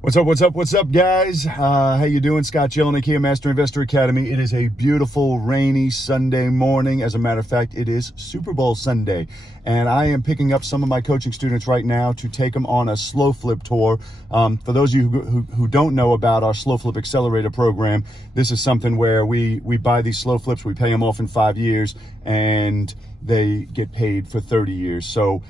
What's up, guys? How you doing? Scott Jelinek here, Master Investor Academy. It is a beautiful, rainy Sunday morning. As a matter of fact, it is Super Bowl Sunday. And I am picking up some of my coaching students right now to take them on a SlowFlip tour. For those of you who don't know about our SlowFlip Accelerator program, this is something where we buy these SlowFlips, we pay them off in 5 years, and they get paid for 30 years. So,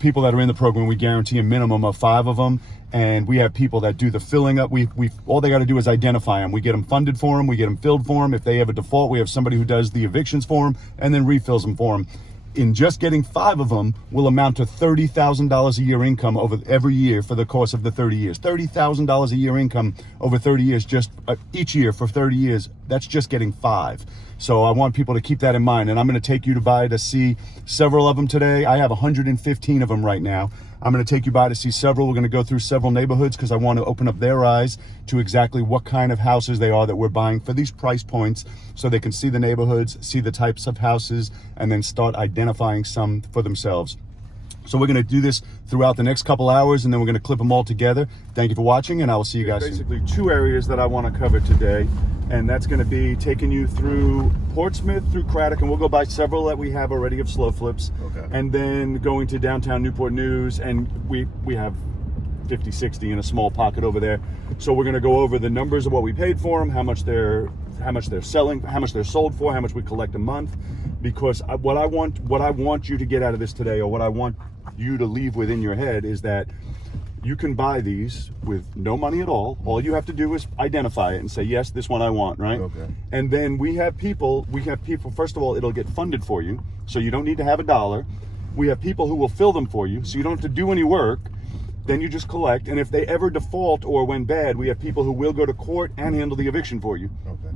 people that are in the program, we guarantee a minimum of 5 of them. And we have people that do the filling up. We all they got to do is identify them. We get them funded for them. We get them filled for them. If they have a default, we have somebody who does the evictions for them and then refills them for them. In just getting 5 of them will amount to $30,000 a year income over every year for the course of the 30 years. $30,000 a year income over 30 years, just each year for 30 years. That's just getting 5. So I want people to keep that in mind. And I'm going to take you by to see several of them today. I have 115 of them right now. I'm going to take you by to see several. We're going to go through several neighborhoods because I want to open up their eyes to exactly what kind of houses they are that we're buying for these price points, so they can see the neighborhoods, see the types of houses, and then start identifying some for themselves. So we're going to do this throughout the next couple hours, and then we're going to clip them all together. Thank you for watching, and I will see you guys soon. Basically 2 areas that I want to cover today, and that's going to be taking you through Portsmouth, through Craddock, and we'll go by several that we have already of SlowFlips. Okay. And then going to downtown Newport News, and we have 50, 60 in a small pocket over there. So we're going to go over the numbers of what we paid for them, how much they're selling, how much they're sold for, how much we collect a month. Because what I want you to get out of this today, or what I want you to leave within your head, is that you can buy these with no money at all. All you have to do is identify it and say, yes, this one I want, right? Okay. And then we have people, first of all, it'll get funded for you, so you don't need to have a dollar. We have people who will fill them for you, so you don't have to do any work. Then you just collect, and if they ever default or went bad, we have people who will go to court and handle the eviction for you. Okay.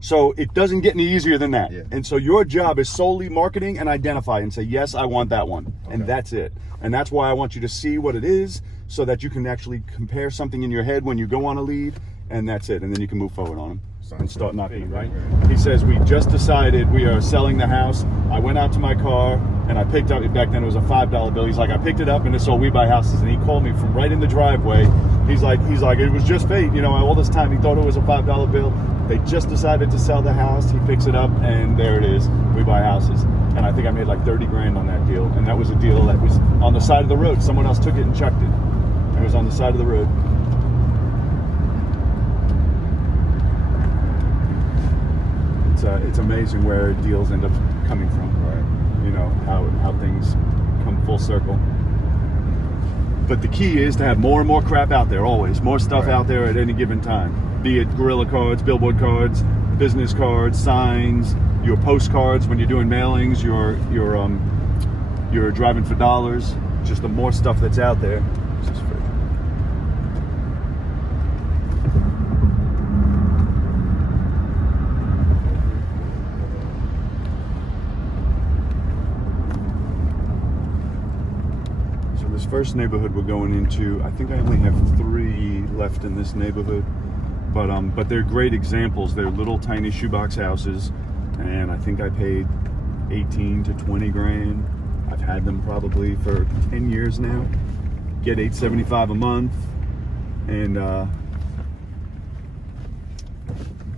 So it doesn't get any easier than that. Yeah. And so your job is solely marketing and identify and say, yes, I want that one. Okay. And that's it. And that's why I want you to see what it is, so that you can actually compare something in your head when you go on a lead, and that's it. And then you can move forward on them and start knocking it, right? He says, we just decided we are selling the house. I went out to my car and I picked up, back then it was a $5 bill. He's like, I picked it up and it's sold We Buy Houses. And he called me from right in the driveway. He's like, it was just fate. All this time he thought it was a $5 bill. They just decided to sell the house. He picks it up and there it is, We Buy Houses. And I think I made like 30 grand on that deal. And that was a deal that was on the side of the road. Someone else took it and chucked it. It was on the side of the road. It's amazing where deals end up coming from, right? How things come full circle. But the key is to have more and more crap out there, always. More stuff out there at any given time. Be it guerrilla cards, billboard cards, business cards, signs, your postcards when you're doing mailings, you're driving for dollars. Just the more stuff that's out there. This is free. First neighborhood we're going into, I think I only have 3 left in this neighborhood, but they're great examples. They're little tiny shoebox houses, and I think I paid 18 to 20 grand. I've had them probably for 10 years now. Get $875 a month, and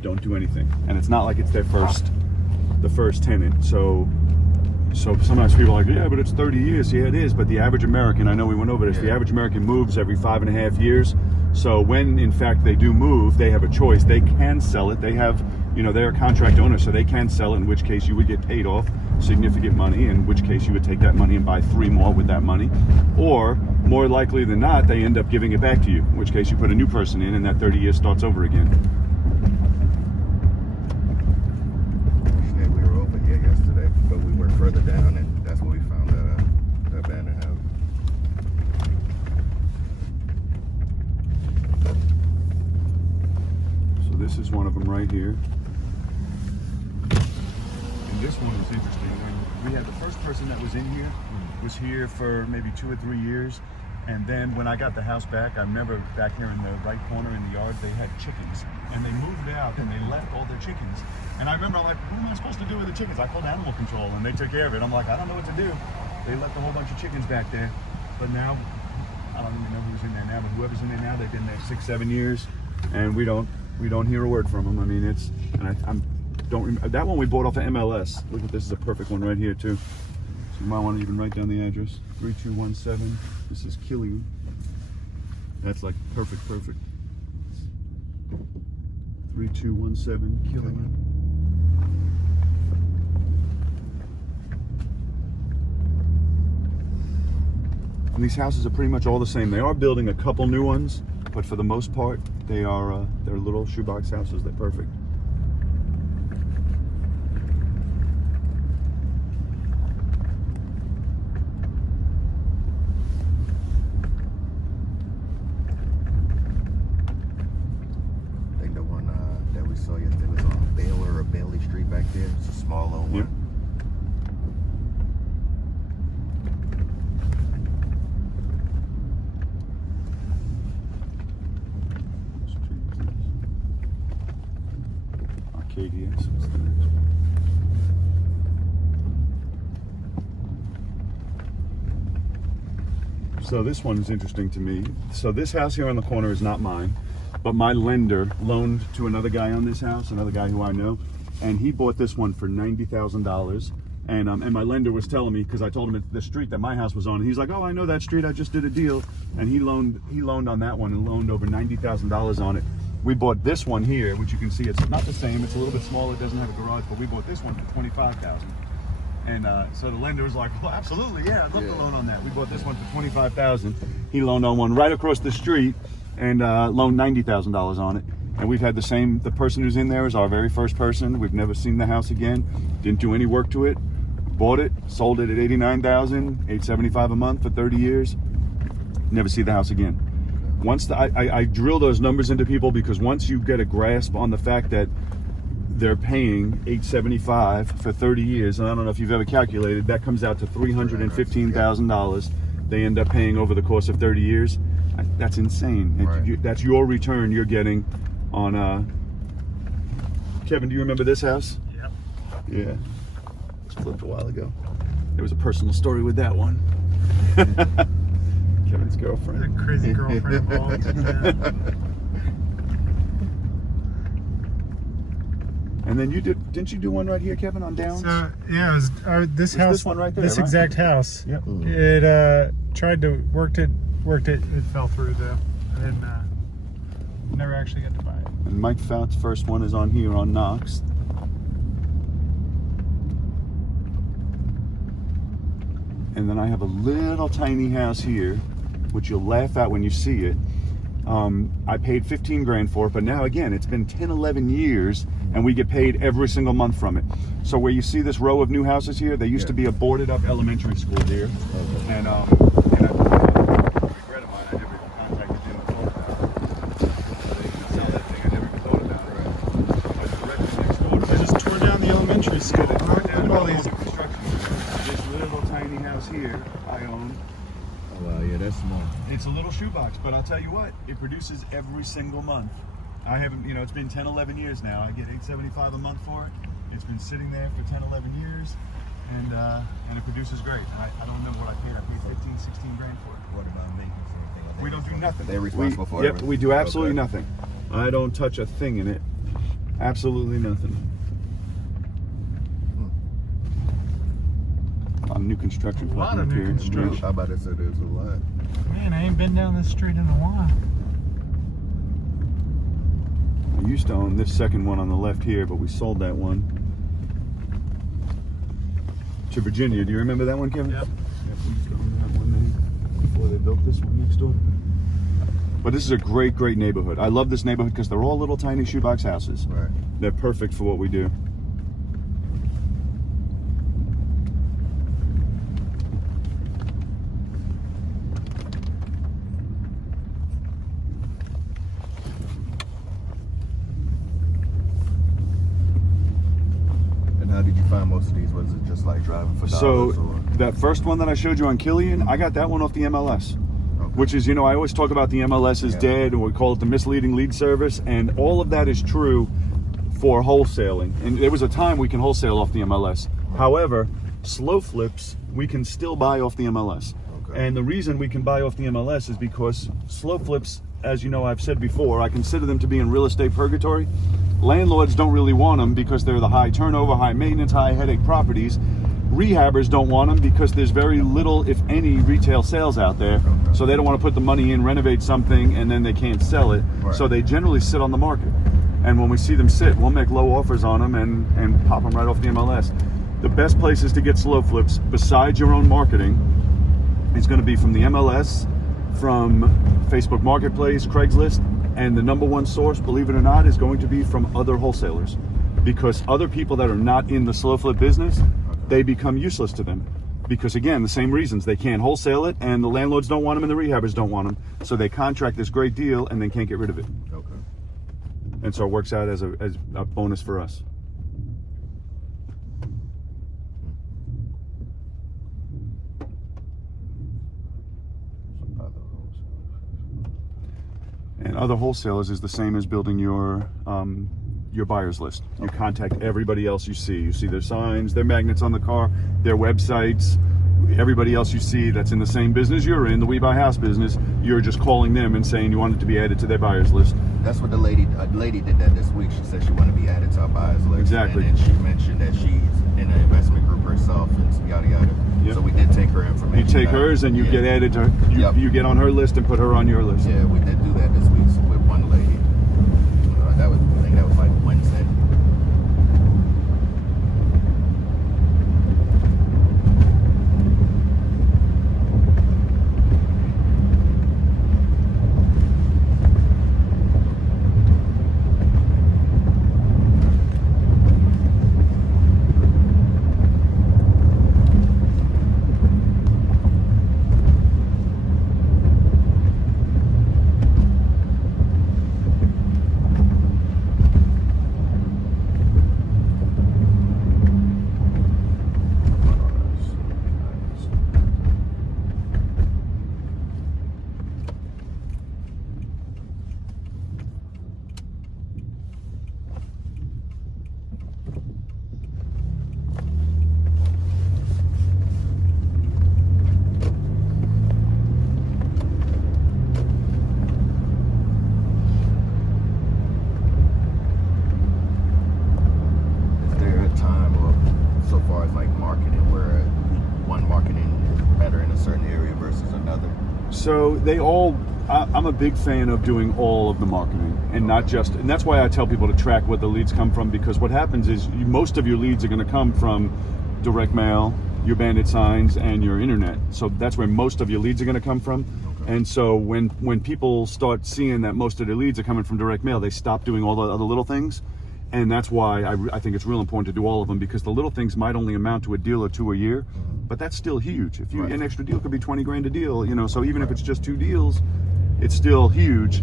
don't do anything. And it's not like it's the first tenant. So sometimes people are like, yeah, but it's 30 years. Yeah, it is. But the average American, I know we went over this, the average American moves every 5.5 years. So when, in fact, they do move, they have a choice. They can sell it. They have, they're a contract owner, so they can sell it, in which case you would get paid off significant money, in which case you would take that money and buy 3 more with that money. Or, more likely than not, they end up giving it back to you, in which case you put a new person in and that 30 years starts over again. Further down, and that's where we found that abandoned house. So this is one of them right here. And this one was interesting. When we had the first person that was in here, was here for maybe 2 or 3 years. And then when I got the house back, I remember back here in the right corner in the yard, they had chickens. And they moved out and they left all their chickens. And I remember, I'm like, what am I supposed to do with the chickens? I called animal control and they took care of it. I'm like, I don't know what to do. They left a whole bunch of chickens back there. But now I don't even know who's in there now, but whoever's in there now, they've been there 6-7 years, and we don't hear a word from them. I mean, it's, and I'm don't remember that one we bought off of MLS. Look at this, is a perfect one right here too. So you might want to even write down the address. 3217. This is Killian. That's like perfect. 3217 Killian. And these houses are pretty much all the same. They are building a couple new ones, but for the most part, they're little shoebox houses. They're perfect. I think the one that we saw yesterday was on Baylor or Bailey Street back there. It's a small little one. Yep. KDS. So this one is interesting to me. So this house here on the corner is not mine, but my lender loaned to another guy on this house, another guy who I know, and he bought this one for $90,000. And my lender was telling me, because I told him it's the street that my house was on, and he's like, "Oh, I know that street. I just did a deal." And he loaned on that one and loaned over $90,000 on it. We bought this one here, which you can see it's not the same. It's a little bit smaller. It doesn't have a garage, but we bought this one for $25,000. And so the lender was like, "Well, absolutely, yeah, I'd love to loan on that." We bought this one for $25,000. He loaned on one right across the street and loaned $90,000 on it. And we've had the same. The person who's in there is our very first person. We've never seen the house again. Didn't do any work to it. Bought it, sold it at $89,000, $875 a month for 30 years. Never see the house again. Once I drill those numbers into people, because once you get a grasp on the fact that they're paying $875 for 30 years, and I don't know if you've ever calculated, that comes out to $315,000 they end up paying over the course of 30 years. That's insane. Right. That's your return you're getting on. Kevin, do you remember this house? Yep. Yeah. It was flipped a while ago. There was a personal story with that one. Kevin's girlfriend. A crazy girlfriend involved. Yeah. And then didn't you do one right here, Kevin, on Downs? So yeah, it was this house. This one right there. This right? exact house. Yep. It tried to worked it. It fell through though, and never actually got to buy it. And Mike Fout's first one is on here on Knox. And then I have a little tiny house here, which you'll laugh at when you see it. I paid 15 grand for it, but now again, it's been 10, 11 years, and we get paid every single month from it. So where you see this row of new houses here, there used to be a boarded up elementary school here. Okay. And I regret it, I never even contacted Jim before about it. They sell that thing, I never even thought about it. But directly next door to They just tore down the elementary school. They tore down Look at all all these. the construction. This little tiny house here, I own. Oh, wow, yeah, that's small. It's a little shoebox, but I'll tell you what, it produces every single month. I haven't, it's been 10, 11 years now. I get $875 a month for it. It's been sitting there for 10, 11 years, and it produces great. And I don't know what I paid. I paid 15, 16 grand for it. What about maintenance or anything? We don't do nothing. They're responsible for Yep, everything? we do absolutely Okay. nothing. I don't touch a thing in it. Absolutely nothing. A lot of new construction. A lot popping of up new here. construction. How about it? So there's a lot. Man, I ain't been down this street in a while. I used to own this second one on the left here, but we sold that one to Virginia. Do you remember that one, Kevin? Yep. Yep, we used to own that one then before they built this one next door. But this is a great, great neighborhood. I love this neighborhood because they're all little tiny shoebox houses. Right. They're perfect for what we do. And how did you find most of these? Was it just like driving for dollars? So that first one that I showed you on Killian, I got that one off the MLS. Okay. Which is, I always talk about the MLS is dead, and we call it the misleading lead service, and all of that is true for wholesaling. And there was a time we can wholesale off the MLS. However, SlowFlips, we can still buy off the MLS. Okay. And the reason we can buy off the MLS is because SlowFlips, as you know, I've said before, I consider them to be in real estate purgatory. Landlords don't really want them because they're the high turnover, high maintenance, high headache properties. Rehabbers don't want them because there's very little, if any, retail sales out there. Okay. So they don't want to put the money in, renovate something, and then they can't sell it. Right. So they generally sit on the market. And when we see them sit, we'll make low offers on them and pop them right off the MLS. The best places to get SlowFlips, besides your own marketing, is going to be from the MLS, from Facebook Marketplace, Craigslist, and the number one source, believe it or not, is going to be from other wholesalers. Because other people that are not in the SlowFlip business, they become useless to them. Because again, the same reasons. They can't wholesale it, and the landlords don't want them, and the rehabbers don't want them. So they contract this great deal, and then can't get rid of it. Okay. And so it works out as a bonus for us. And other wholesalers is the same as building your buyer's list. You contact everybody else you see. You see their signs, their magnets on the car, their websites, everybody else you see that's in the same business you're in, the We Buy House business. You're just calling them and saying you want it to be added to their buyer's list. That's what a lady did that this week. She said she wanted to be added to our buyers list. Exactly. And then she mentioned that she's in an investment group herself and yada yada. Yep. So we did take her information. You take back. hers and you Yeah. get added to you get on her list and put her on your list. Yeah, we did do that this week with one lady. I think that was like Wednesday. So I'm a big fan of doing all of the marketing and not just, and that's why I tell people to track where the leads come from, because what happens is most of your leads are going to come from direct mail, your bandit signs, and your internet. So that's where most of your leads are going to come from. Okay. And so when people start seeing that most of their leads are coming from direct mail, they stop doing all the other little things. And that's why I think it's real important to do all of them, because the little things might only amount to a deal or two a year, but that's still huge. If you an extra deal could be 20 grand a deal, you know, so even if it's just 2 deals, it's still huge.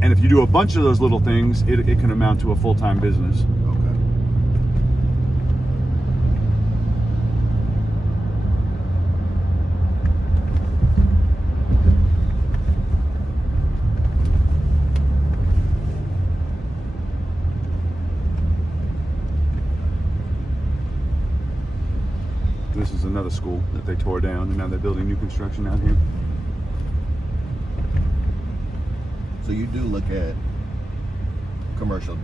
And if you do a bunch of those little things, it can amount to a full-time business. This is another school that they tore down, and now they're building new construction out here. So you do look at commercial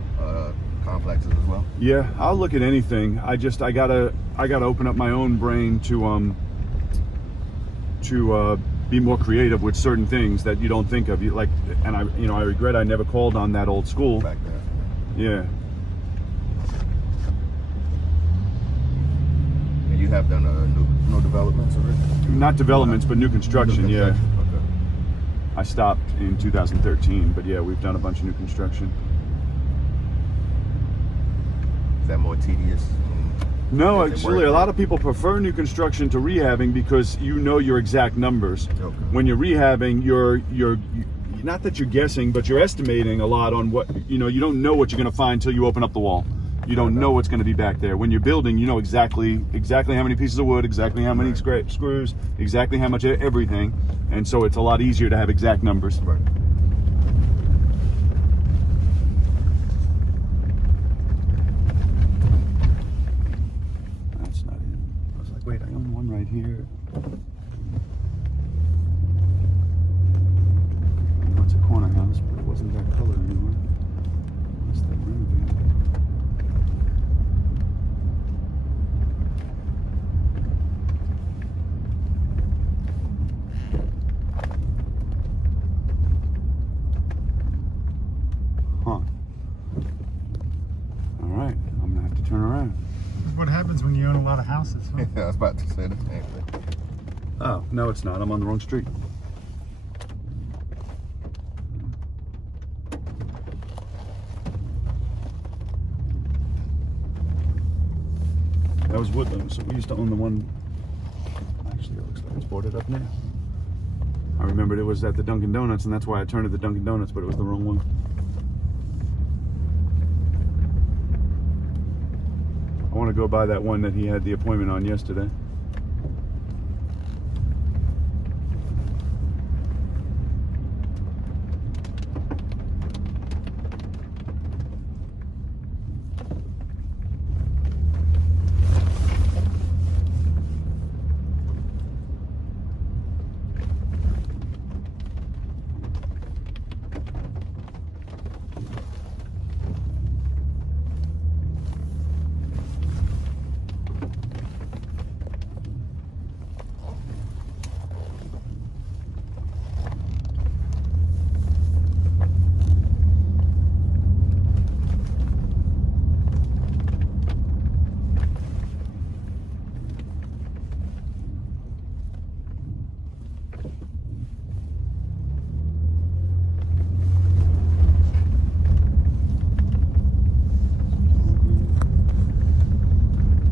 complexes as well? Yeah, I'll look at anything. I gotta open up my own brain to be more creative with certain things that you don't think of. I regret I never called on that old school. Back there. Yeah. You have done new developments already? Not developments, but new construction, yeah. Okay. I stopped in 2013, but yeah, we've done a bunch of new construction. Is that more tedious? No, actually, a lot of people prefer new construction to rehabbing because you know your exact numbers. Okay. When you're rehabbing, you're not that you're guessing, but you're estimating a lot on what, you don't know what you're going to find until you open up the wall. You don't know what's going to be back there. When you're building, you know exactly how many pieces of wood, exactly how many screws, exactly how much everything. And so it's a lot easier to have exact numbers. Right. That's not it. I was like, wait, I own one right here. happens when you own a lot of houses. Huh? I was about to say the same thing. Oh, no, it's not. I'm on the wrong street. That was Woodland, so we used to own the one. Actually, it looks like it's boarded up now. I remembered it was at the Dunkin' Donuts, and that's why I turned to the Dunkin' Donuts, but it was the wrong one. I want to go by that one that he had the appointment on yesterday.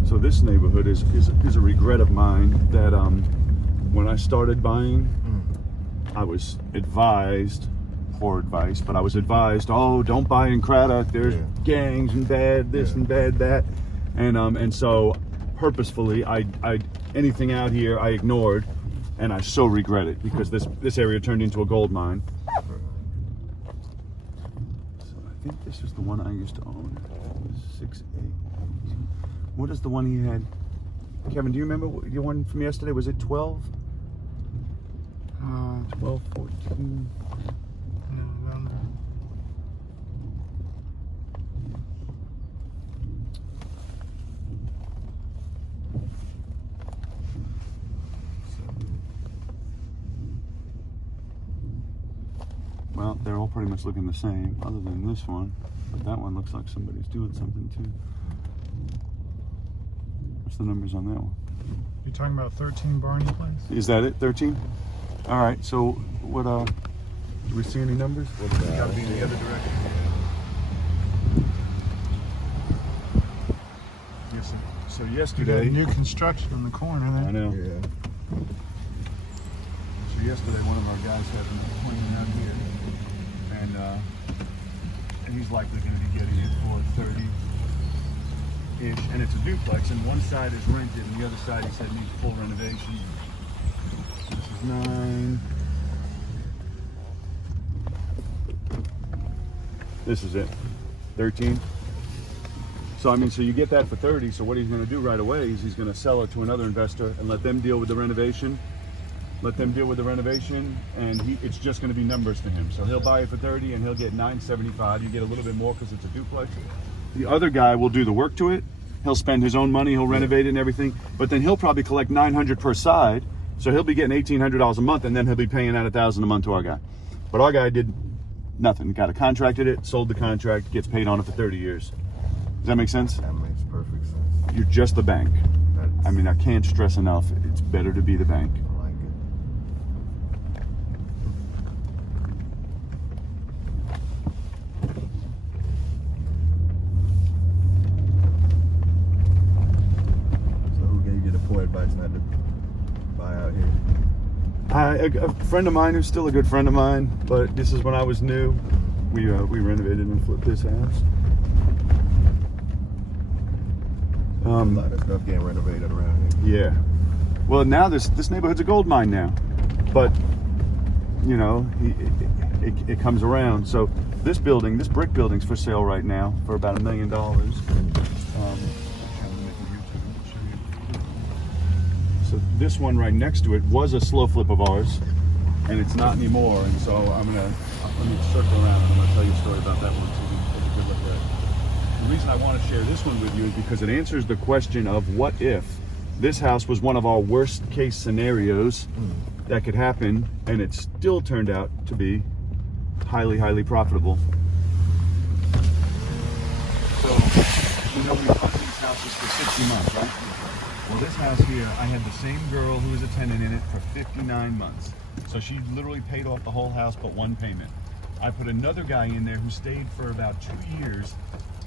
So this neighborhood is a regret of mine that when I started buying, I was advised, poor advice, but I was advised, oh, don't buy in Craddock. There's gangs and bad this and bad that, and so purposefully I anything out here I ignored, and I so regret it because this area turned into a gold mine. So I think this is the one I used to own. 6, 8. What is the one he had? Kevin, do you remember the one from yesterday? Was it 12? 12, 14. No. Well, they're all pretty much looking the same, other than this one. But that one looks like somebody's doing something too. What's the numbers on that one? You talking about 13 Barney Place? Is that it? 13? All right. So what? Do we see any numbers? Gotta be in the other direction. Yes, sir. So You got yesterday. new construction in the corner there. I know. Yeah. So yesterday, one of our guys had an appointment out here, and he's likely going to be getting it for 30-ish, and it's a duplex, and one side is rented, and the other side, he said, needs full renovation. This is 9. This is it, 13. So I mean, so you get that for 30. So what he's going to do right away is he's going to sell it to another investor and let them deal with the renovation. And it's just going to be numbers to him. So he'll buy it for 30 and he'll get $975. You get a little bit more because it's a duplex. The other guy will do the work to it. He'll spend his own money. He'll renovate it and everything. But then he'll probably collect $900 per side. So he'll be getting $1,800 a month, and then he'll be paying out $1,000 a month to our guy. But our guy did nothing. Got a contracted it, sold the contract, gets paid on it for 30 years. Does that make sense? That makes perfect sense. You're just the bank. That's, I mean, I can't stress enough. It's better to be the bank. I like it. So who gave you the poor advice not to buy out here? A friend of mine who's still a good friend of mine, but this is when I was new. We renovated and flipped this house. A lot of stuff getting renovated around here. Yeah. Well, now this neighborhood's a gold mine now, but you know, it comes around. So this brick building's for sale right now for about $1 million. So this one right next to it was a slow flip of ours, and it's not anymore. And so let me circle around and I'm gonna tell you a story about that one so you can take a good look at it. The reason I want to share this one with you is because it answers the question of what if this house was one of our worst case scenarios that could happen, and it still turned out to be highly, highly profitable. So you know we fund these houses for 60 months, right? Well, this house here, I had the same girl who was a tenant in it for 59 months. So she literally paid off the whole house but one payment. I put another guy in there who stayed for about 2 years,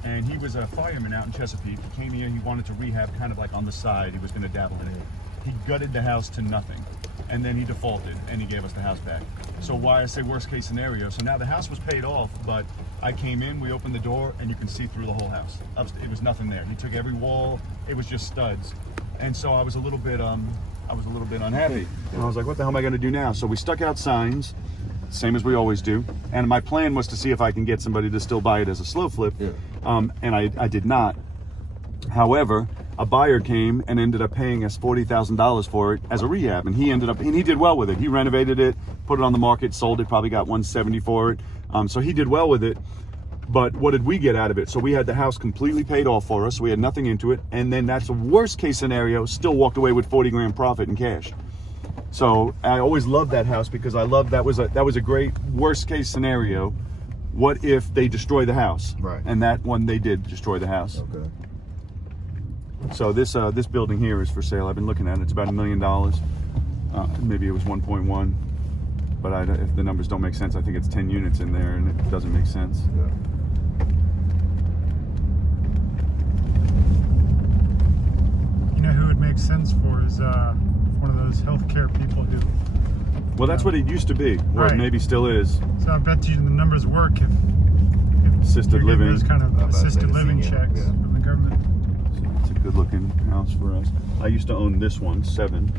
and he was a fireman out in Chesapeake. He came here, he wanted to rehab kind of like on the side. He was going to dabble in it. He gutted the house to nothing, and then he defaulted, and he gave us the house back. So why I say worst case scenario, so now the house was paid off, but I came in, we opened the door, and you can see through the whole house. It was nothing there. He took every wall, it was just studs. And so I was a little bit unhappy. And I was like, what the hell am I going to do now? So we stuck out signs, same as we always do. And my plan was to see if I can get somebody to still buy it as a slow flip. Yeah. And I did not. However, a buyer came and ended up paying us $40,000 for it as a rehab. And he did well with it. He renovated it, put it on the market, sold it, probably got $170 for it. So he did well with it. But what did we get out of it? So we had the house completely paid off for us. We had nothing into it. And then that's the worst case scenario, still walked away with 40 grand profit in cash. So I always loved that house because I loved that was a great worst case scenario. What if they destroy the house? Right. And that one they did destroy the house. Okay. So this building here is for sale. I've been looking at it. It's about $1 million. Maybe it was 1.1. But if the numbers don't make sense, I think it's 10 units in there, and it doesn't make sense. Yeah. You know who it makes sense for is one of those healthcare people who. Well, that's what it used to be, or Right. maybe still is. So I bet you the numbers work if Assisted you're getting living. those kind of About to say assisted the living senior, checks yeah. from the government. So it's a good-looking house for us. I used to own this one, 7.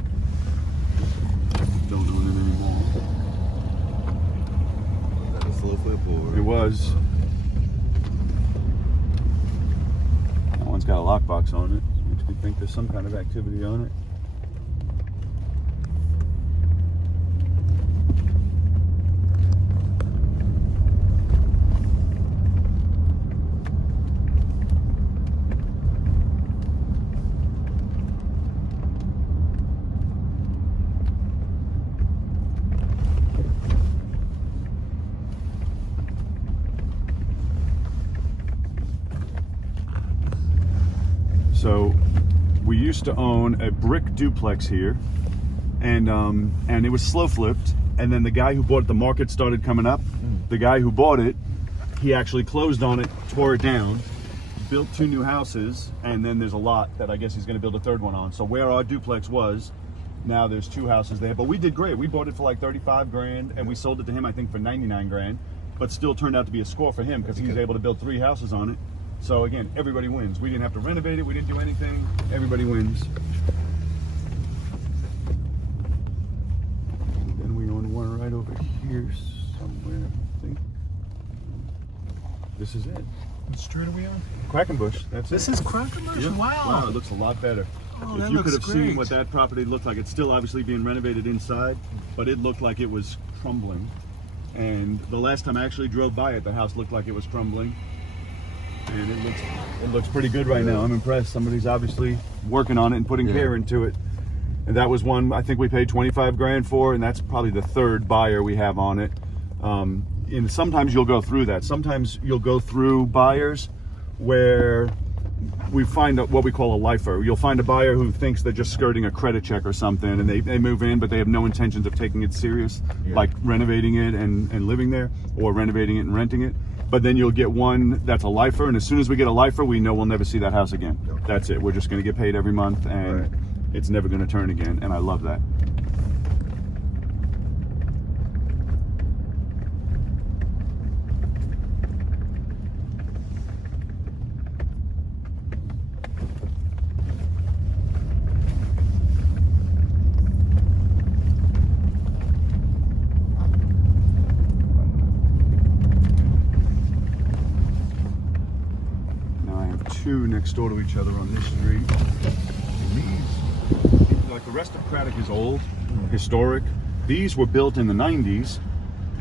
Don't own it anymore. Is that a slow flip or? It was. That one's got a lockbox on it. Makes me think there's some kind of activity on it. So we used to own a brick duplex here, and it was slow flipped. And then the guy who bought it, the market started coming up. The guy who bought it, he actually closed on it, tore it down, built 2 new houses, and then there's a lot that I guess he's going to build a 3rd one on. So where our duplex was, now there's 2 houses there. But we did great. We bought it for like 35 grand, and we sold it to him, I think, for 99 grand. But still turned out to be a score for him because he was able to build 3 houses on it. So again, everybody wins. We didn't have to renovate it. We didn't do anything. Everybody wins. And then we own one right over here somewhere, I think. This is it. What street are we on? Quackenbush. That's This it. is Quackenbush? Yeah. Wow. Wow, it looks a lot better. Oh, If that you could looks have seen great. what that property looked like, it's still obviously being renovated inside, but it looked like it was crumbling. And the last time I actually drove by it, the house looked like it was crumbling. And it looks pretty good right now. I'm impressed. Somebody's obviously working on it and putting care into it. And that was one I think we paid 25 grand for, and that's probably the 3rd buyer we have on it. And sometimes you'll go through that. Sometimes you'll go through buyers where we find what we call a lifer. You'll find a buyer who thinks they're just skirting a credit check or something, and they move in, but they have no intentions of taking it serious, like renovating it and living there, or renovating it and renting it. But then you'll get one that's a lifer, and as soon as we get a lifer, we know we'll never see that house again. Okay. That's it. We're just going to get paid every month, and it's never going to turn again, and I love that. Next door to each other on this street. And these, like the rest of Craddock, is old, historic. These were built in the 90s,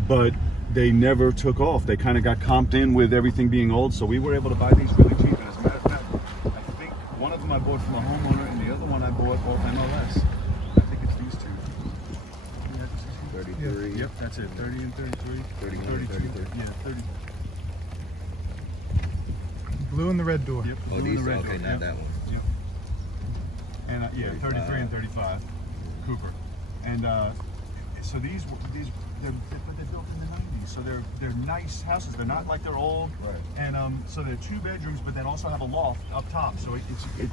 but they never took off. They kind of got comped in with everything being old, so we were able to buy these really cheap. And as a matter of fact, I think one of them I bought from a homeowner, and the other one I bought off MLS. I think it's these 2. Yeah, 33. Yep, that's it. 30 and 33. 31 32. and 33. Yeah, 30. I blue and the red door. Yep. Oh, blue these and the red okay, door, not yep. that one. Yep. And yeah, 33 and 35, Cooper. And so they're built in the 90s. So they're nice houses. They're not like they're old. Right. And so they're 2 bedrooms, but then also have a loft up top. So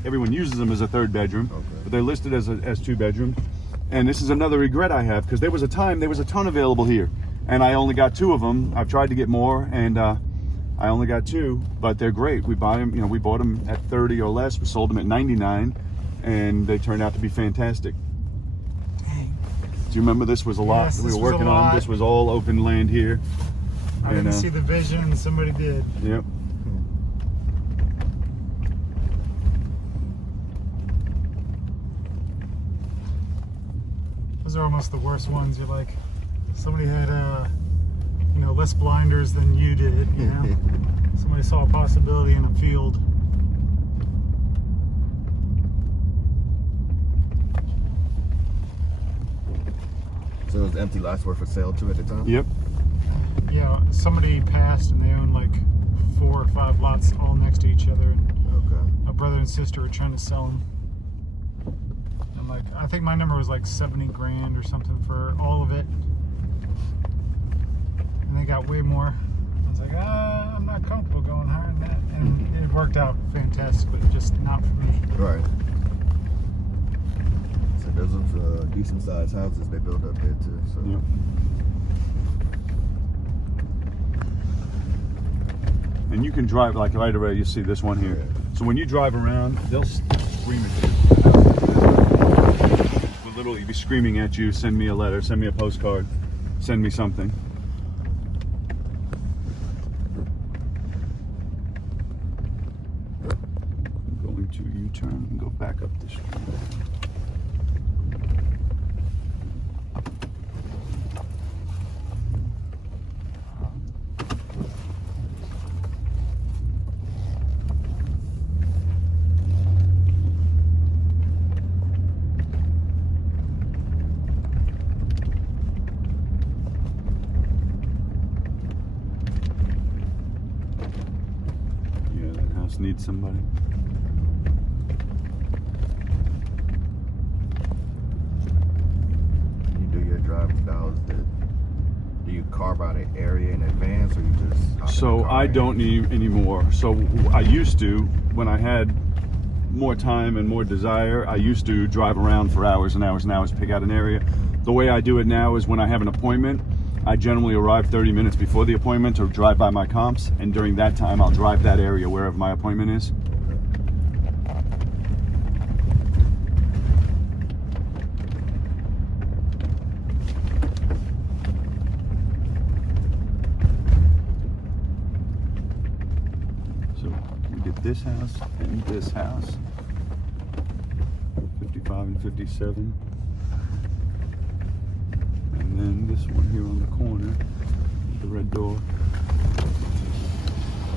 everyone uses them as a 3rd bedroom, Okay. but they're listed as 2 bedrooms. And this is another regret I have, because there was a ton available here, and I only got 2 of them. I've tried to get more, and I only got 2, but they're great. We buy them, we bought them at 30 or less. We sold them at 99, and they turned out to be fantastic. Do you remember this was a lot Yes, that we this were was a working on? lot. This was all open land here. I didn't see the vision, somebody did. Yep. Those are almost the worst ones. You're like, somebody had less blinders than you did, Somebody saw a possibility in a field. So those empty lots were for sale too at the time? Yep. Yeah, somebody passed and they owned like 4 or 5 lots all next to each other. And Okay. a brother and sister were trying to sell them. And like, I think my number was like 70 grand or something for all of it. And they got way more. I was like, I'm not comfortable going higher than that. And it worked out fantastically, just not for me. Right. So those are decent sized houses they built up there too. So. Yep. And you can drive, like right away, you see this one here. So when you drive around, they'll scream at you. They'll literally be screaming at you, send me a letter, send me a postcard, send me something. I'm going to U-turn and go back up the street. Need somebody. You do your driving styles. Do you carve out an area in advance, or you just? hop in So the car I and- don't need anymore. So I used to, when I had more time and more desire, I used to drive around for hours and hours and hours, pick out an area. The way I do it now is when I have an appointment, I generally arrive 30 minutes before the appointment or drive by my comps, and during that time I'll drive that area wherever my appointment is. So we get this house and this house, 55 and 57. And then this one here on the corner, the red door.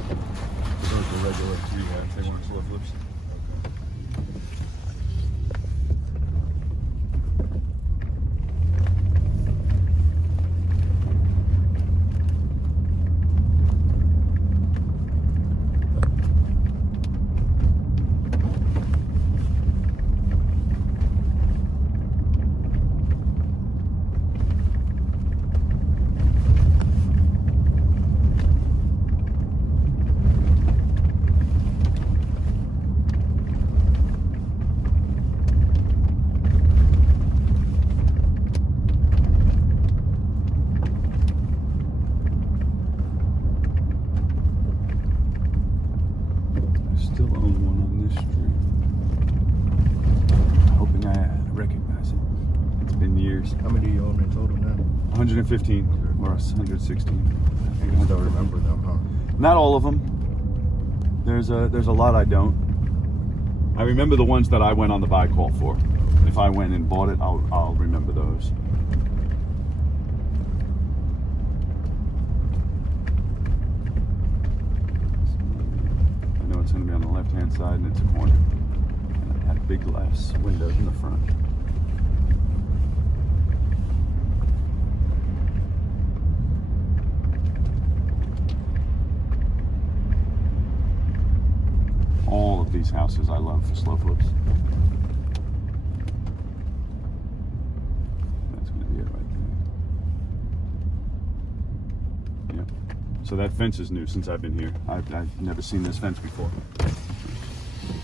Those are the regular 3 guys. They weren't SlowFlips. Still own one on this street. Hoping I recognize it. It's been years. How many do you own in total now? 115 or 116. I think You still remember them, huh? Not all of them. There's a lot I don't. I remember the ones that I went on the buy call for. If I went and bought it, I'll remember those. I know it's going to be on the left-hand side, and it's a corner. And it had big glass windows in the front. love these houses. I love SlowFlips. That's going to be it right there. Yeah. So that fence is new since I've been here. I've never seen this fence before.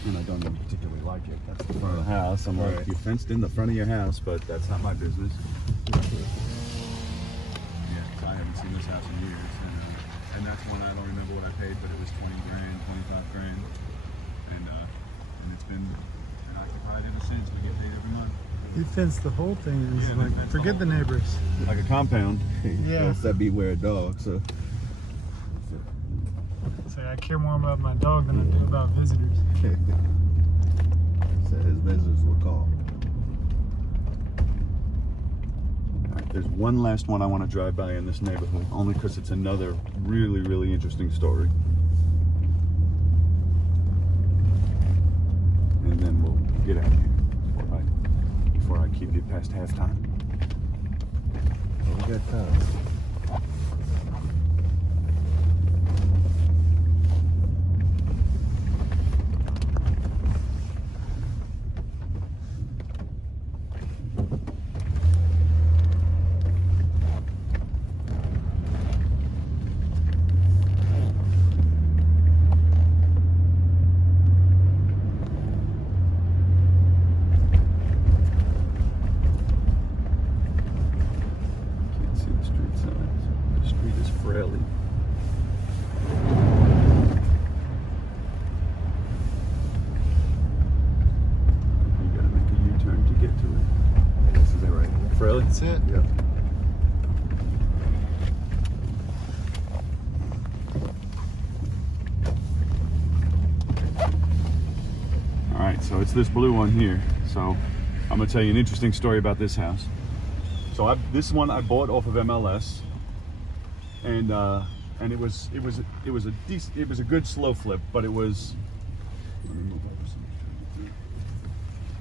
And I don't even particularly like it. That's the front of the house. I'm like, you fenced in the front of your house, but that's not my business. Yeah, because I haven't seen this house in years. And that's one I don't remember what I paid, but it was 20 grand, 25 grand. And it's been occupied ever since. We get paid every month. You fenced the whole thing. It's Yeah, like, forget the neighbors. Like a compound. Yeah. Yes, that beware a dog, so. Say I care more about my dog than I do about visitors. So his visitors will call. All right, there's one last one I want to drive by in this neighborhood, only because it's another really, really interesting story. And then we'll get out of here before I keep you past halftime. We got time. Can't see the street signs. The street is frailly. You gotta make a U-turn to get to it. This is it right here. Frailly? That's it. Yep. All right, so it's this blue one here. So I'm gonna tell you an interesting story about this house. So this one I bought off of MLS, and it was a good slow flip, but it was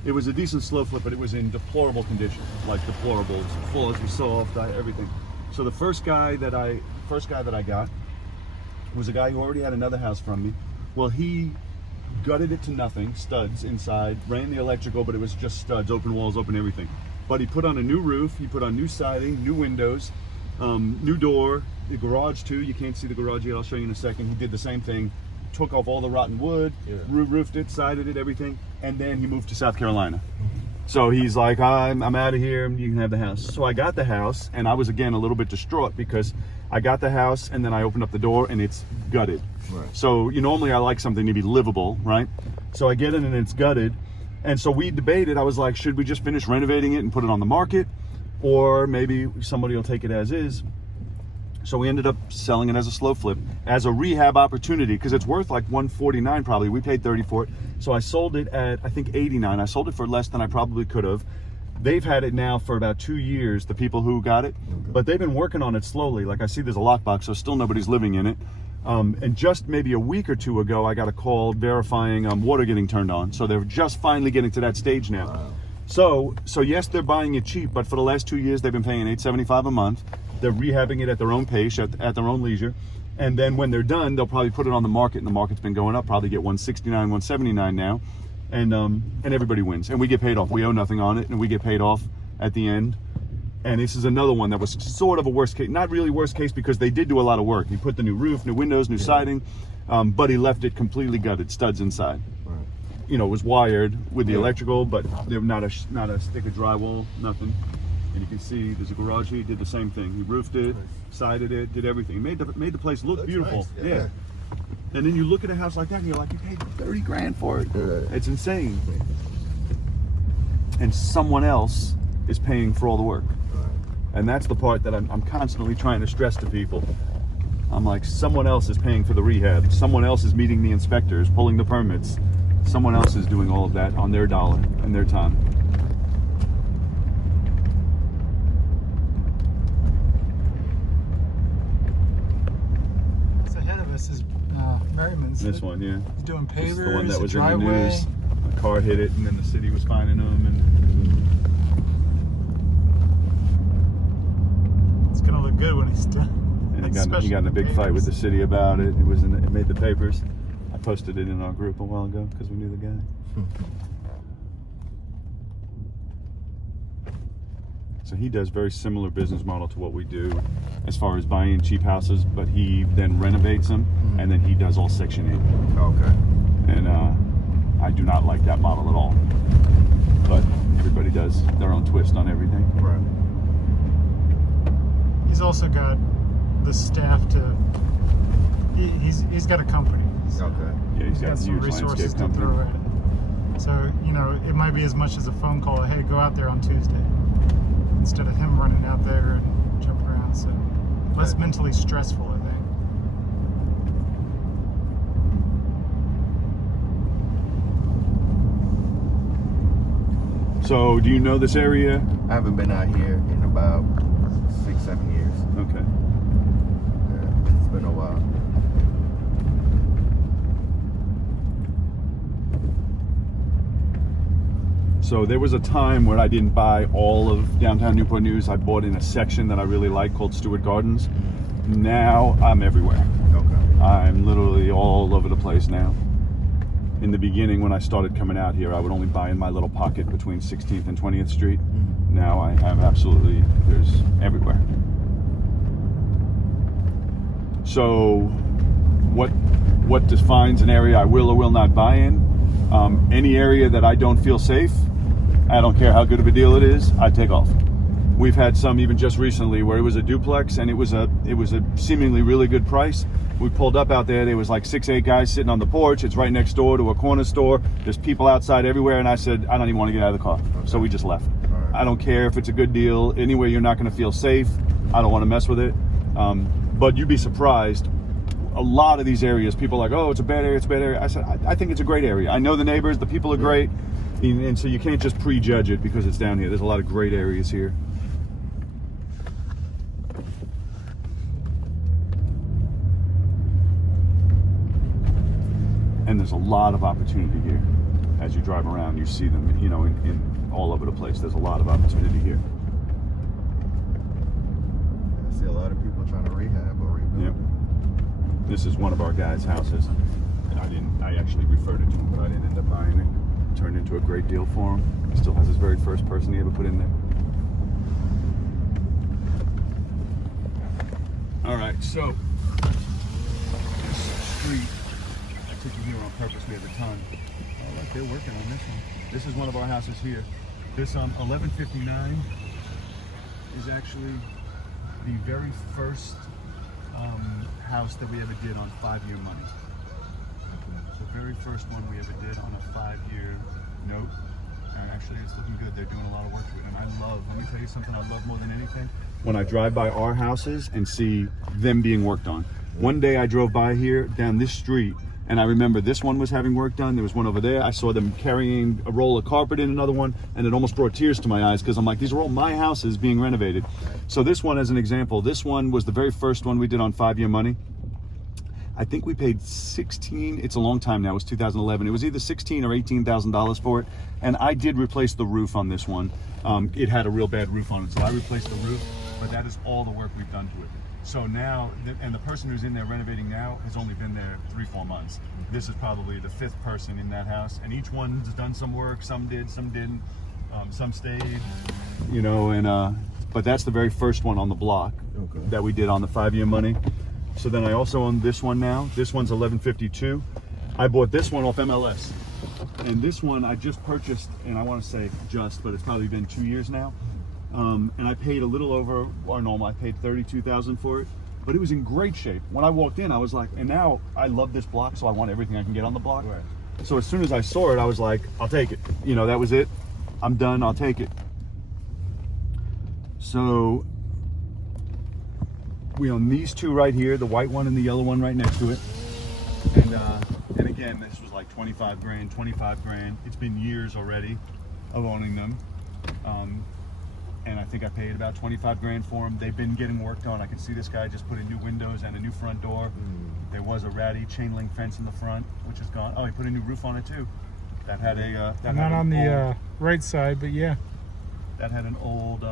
a decent slow flip, but it was in deplorable condition, like deplorable. Floors were soft, everything. So the first guy that I got was a guy who already had another house from me. Well, he gutted it to nothing, studs inside, ran the electrical, but it was just studs, open walls, open everything. But he put on a new roof, he put on new siding, new windows, new door, the garage too. You can't see the garage yet, I'll show you in a second. He did the same thing, took off all the rotten wood, roofed it, sided it, everything, and then he moved to South Carolina. So he's like, I'm out of here, you can have the house. So I got the house, and I was again a little bit distraught because I got the house and then I opened up the door and it's gutted. Right. So normally I like something to be livable, right? So I get it and it's gutted. And so we debated, I was like, should we just finish renovating it and put it on the market? Or maybe somebody will take it as is. So we ended up selling it as a slow flip, as a rehab opportunity, because it's worth like $149 probably. We paid $30 for it. So I sold it at, I think, $89. I sold it for less than I probably could have. They've had it now for about 2 years, the people who got it, but they've been working on it slowly. Like I see there's a lockbox, so still nobody's living in it. And just maybe a week or two ago, I got a call verifying water getting turned on. So they're just finally getting to that stage now. Wow. So yes, they're buying it cheap, but for the last 2 years, they've been paying $875 a month. They're rehabbing it at their own pace, at their own leisure. And then when they're done, they'll probably put it on the market, and the market's been going up, probably get $169, $179 now. And everybody wins, and we get paid off. We owe nothing on it, and we get paid off at the end. And this is another one that was sort of a worst case, not really worst case, because they did do a lot of work. He put the new roof, new windows, new siding, but he left it completely gutted, studs inside. Right. It was wired with the electrical, but there not a stick of drywall, nothing. And you can see there's a garage here. He did the same thing. He roofed it, sided it, did everything. He made the place look beautiful. Nice. Yeah. And then you look at a house like that, and you're like, you paid 30 grand for it. It's insane. And someone else is paying for all the work. And that's the part that I'm constantly trying to stress to people. I'm like, someone else is paying for the rehab. Someone else is meeting the inspectors, pulling the permits. Someone else is doing all of that on their dollar and their time. What's ahead of us is Merriman's. This one, yeah. He's doing This is pavers, the one that was in the driveway. news. A car hit it, and then the city was finding them. And It's gonna look good when he's done. he got in a big fight with the city about it. It made the papers. I posted it in our group a while ago because we knew the guy. So he does very similar business model to what we do as far as buying cheap houses, but he then renovates them and then he does all Section 8. Okay. And I do not like that model at all. But everybody does their own twist on everything. Right. He's also got the staff to. He's got a company. So Okay. Yeah, he's got some huge resources landscape to throw company. at it. So it might be as much as a phone call. Hey, go out there on Tuesday, instead of him running out there and jumping around. So less mentally stressful, I think. So, do you know this area? I haven't been out here in about 6-7 years. Okay. Yeah, it's been a while. So there was a time where I didn't buy all of downtown Newport News. I bought in a section that I really like called Stewart Gardens. Now I'm everywhere. Okay. I'm literally all over the place now. In the beginning, when I started coming out here, I would only buy in my little pocket between 16th and 20th Street. Now I have absolutely, there's everywhere. So what defines an area I will or will not buy in? Any area that I don't feel safe, I don't care how good of a deal it is, I take off. We've had some even just recently where it was a duplex and it was a seemingly really good price. We pulled up out there was like 6-8 guys sitting on the porch. It's right next door to a corner store. There's people outside everywhere, and I said I don't even want to get out of the car. Okay. So we just left. Right. I don't care if it's a good deal. Anywhere you're not going to feel safe, I don't want to mess with it. But you'd be surprised. A lot of these areas, people are like, oh, it's a bad area, it's a bad area. I said, I think it's a great area. I know the neighbors, the people are great. And so you can't just prejudge it because it's down here. There's a lot of great areas here. And there's a lot of opportunity here. As you drive around, you see them, in all over the place. There's a lot of opportunity here. I see a lot of people trying to rehab or rebuild. Yep. This is one of our guys' houses. And I actually referred it to him, but I didn't end up buying it. Turned into a great deal for him. He still has his very first person he ever put in there. All right, so this street, I took you here on purpose. We have a ton. Oh, look, they're working on this one. This is one of our houses here. This 1159 is actually the very first house that we ever did on 5-year money. The very first one we ever did on a 5-year note. And actually, it's looking good. They're doing a lot of work to it. And let me tell you something I love more than anything. When I drive by our houses and see them being worked on. One day I drove by here down this street, and I remember this one was having work done. There was one over there. I saw them carrying a roll of carpet in another one, and it almost brought tears to my eyes because I'm like, these are all my houses being renovated. So this one, as an example, this one was the very first one we did on 5-year money. I think we paid it's a long time now, it was 2011. It was either $16,000 or $18,000 for it. And I did replace the roof on this one. It had a real bad roof on it, so I replaced the roof, but that is all the work we've done to it. So now, and the person who's in there renovating now has only been there 3-4 months. This is probably the 5th person in that house, and each one's done some work, some did, some didn't, some stayed, but that's the very first one on the block that we did on the 5-year money. So then I also own this one now. This one's 1152. I bought this one off MLS. And this one I just purchased, and I want to say just, but it's probably been 2 years now. And I paid a little over our normal. I paid $32,000 for it, but it was in great shape. When I walked in, I was like, and now I love this block, so I want everything I can get on the block. Right. So as soon as I saw it, I was like, I'll take it. That was it. I'm done, I'll take it. So we own these two right here, the white one and the yellow one right next to it. And again, this was like 25 grand. It's been years already of owning them. And I think I paid about 25 grand for them. They've been getting worked on. I can see this guy just put in new windows and a new front door. There was a ratty chain link fence in the front, which is gone. Oh, he put a new roof on it too. That had a not on the right side, but yeah. That had an old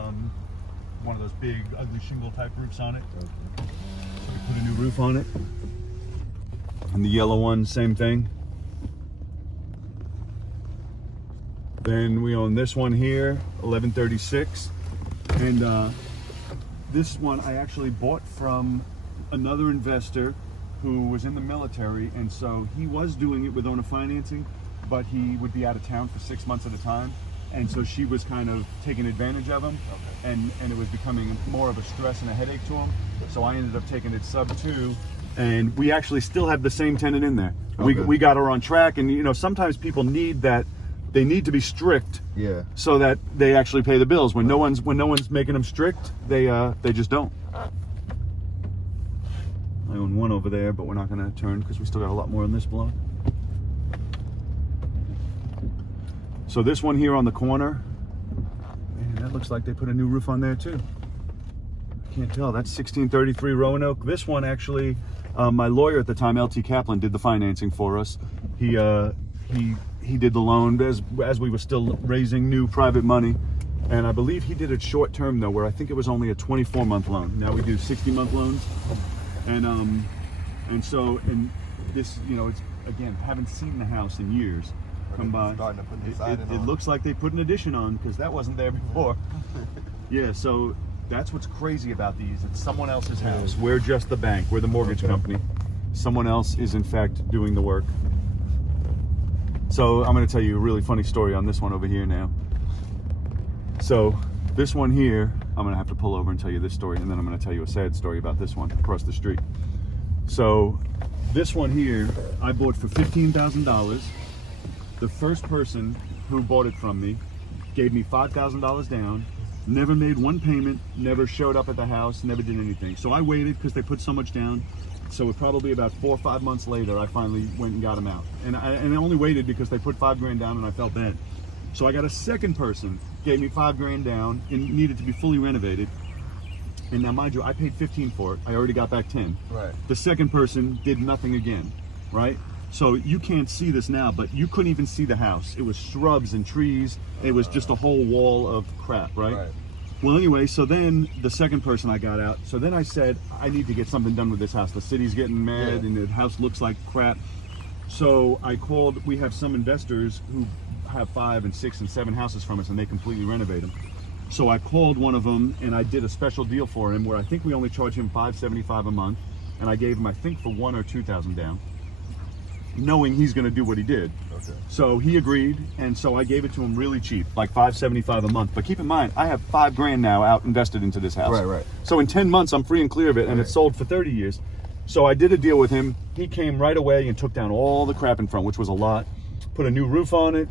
one of those big ugly shingle type roofs on it. So we put a new roof on it. And the yellow one, same thing. Then we own this one here, 1136. And this one I actually bought from another investor who was in the military, and so he was doing it with owner financing, but he would be out of town for 6 months at a time, and so she was kind of taking advantage of him. Okay. And it was becoming more of a stress and a headache to him, so I ended up taking it sub 2, and we actually still have the same tenant in there. Okay. We got her on track, and you know, sometimes people need that. They need to be strict, Yeah. so that they actually pay the bills. When no one's making them strict, they just don't. I own one over there, but we're not going to turn because we still got a lot more in this block. So this one here on the corner, man, that looks like they put a new roof on there too. Can't tell. That's 1633 Roanoke. This one actually, my lawyer at the time, LT Kaplan, did the financing for us. He did the loan as we were still raising new private money, and I believe he did it short term though, where I think it was only a 24-month loan. Now we do 60-month loans, and so this, you know, it's again, haven't seen the house in years. Come by. Starting to put the siding It on. looks like they put an addition on because that wasn't there before. Yeah, so that's what's crazy about these. It's someone else's house. We're just the bank. We're the mortgage company. Someone else is in fact doing the work. So I'm going to tell you a really funny story on this one over here now. So this one here, I'm going to have to pull over and tell you this story, and then I'm going to tell you a sad story about this one across the street. So this one here, I bought for $15,000. The first person who bought it from me gave me $5,000 down, never made one payment, never showed up at the house, never did anything. So I waited because they put so much down. So it probably about 4 or 5 months later, I finally went and got them out. And I only waited because they put $5 grand down and I felt bad. So I got a second person, gave me $5 grand down and needed to be fully renovated. And now mind you, I paid 15 for it. I already got back 10. Right. The second person did nothing again, right? So you can't see this now, but you couldn't even see the house. It was shrubs and trees. It was just a whole wall of crap, right? Right. Well, anyway, so then the second person I got out, so then I said, I need to get something done with this house. The city's getting mad and the house looks like crap. So I called, we have some investors who have 5 and 6 and 7 houses from us and they completely renovate them. So I called one of them and I did a special deal for him where I think we only charge him $575 a month. And I gave him, I think, for $1,000 or $2,000 down, knowing he's going to do what he did. Okay. So he agreed, and so I gave it to him really cheap, like $575 a month. But keep in mind, I have $5 grand now out invested into this house. Right, right. So in 10 months, I'm free and clear of it, and it's sold for 30 years. So I did a deal with him. He came right away and took down all the crap in front, which was a lot. Put a new roof on it,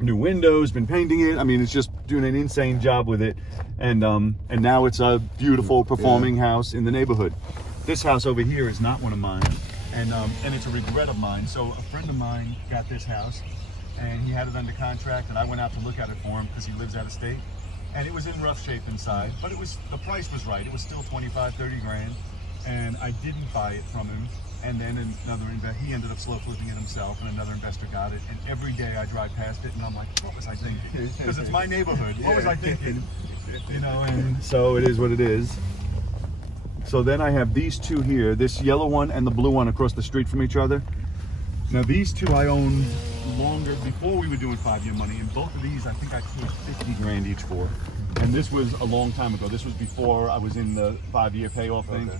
new windows, been painting it. I mean, it's just doing an insane job with it. And now it's a beautiful performing house in the neighborhood. This house over here is not one of mine. And it's a regret of mine. So a friend of mine got this house and he had it under contract, and I went out to look at it for him because he lives out of state, and it was in rough shape inside, but the price was right. It was still 25-30 grand, and I didn't buy it from him. And then he ended up slow flipping it himself, and another investor got it. And every day I drive past it and I'm like, what was I thinking? Because it's my neighborhood. What was I thinking? You know, and so it is what it is. So then I have these two here, this yellow one and the blue one across the street from each other. Now these two I owned longer, before we were doing 5-year money, and both of these I think I paid 50 grand each for. And this was a long time ago. This was before I was in the 5-year payoff thing. Okay.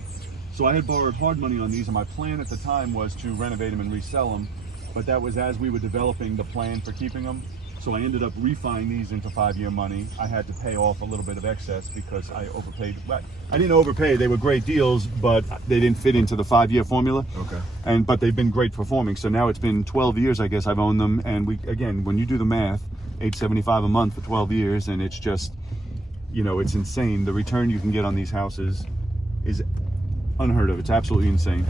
So I had borrowed hard money on these, and my plan at the time was to renovate them and resell them. But that was as we were developing the plan for keeping them. So I ended up refining these into 5-year money. I had to pay off a little bit of excess because I overpaid. I didn't overpay. They were great deals, but they didn't fit into the 5-year formula. Okay. But they've been great performing. So now it's been 12 years, I guess, I've owned them. And again, when you do the math, $875 a month for 12 years, and it's just, you know, it's insane. The return you can get on these houses is unheard of. It's absolutely insane.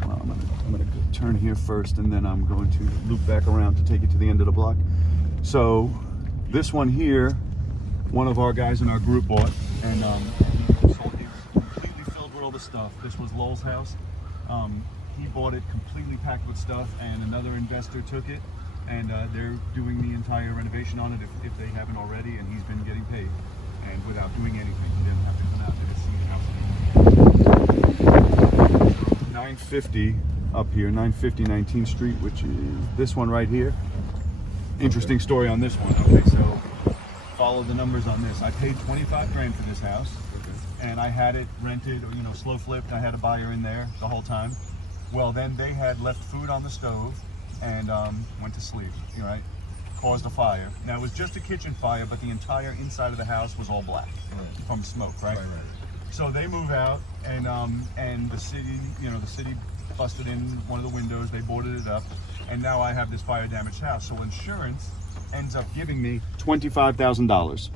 I'm gonna turn here first, and then I'm going to loop back around to take it to the end of the block. So this one here, one of our guys in our group bought, and he sold it completely filled with all the stuff. This was Lowell's house. He bought it completely packed with stuff, and another investor took it and they're doing the entire renovation on it if they haven't already, and he's been getting paid, and without doing anything. He didn't have to come out there to see the house anymore. 950 up here, 950 19th Street, which is this one right here. Interesting story on this one. Okay, so follow the numbers on this. I paid 25 grand for this house, and I had it rented, or SlowFlipped. I had a buyer in there the whole time. Well, then they had left food on the stove and went to sleep, right? Caused a fire. Now, it was just a kitchen fire, but the entire inside of the house was all black from smoke, right? So they move out, and the city, the city busted in one of the windows. They boarded it up, and now I have this fire-damaged house. So insurance ends up giving me $25,000,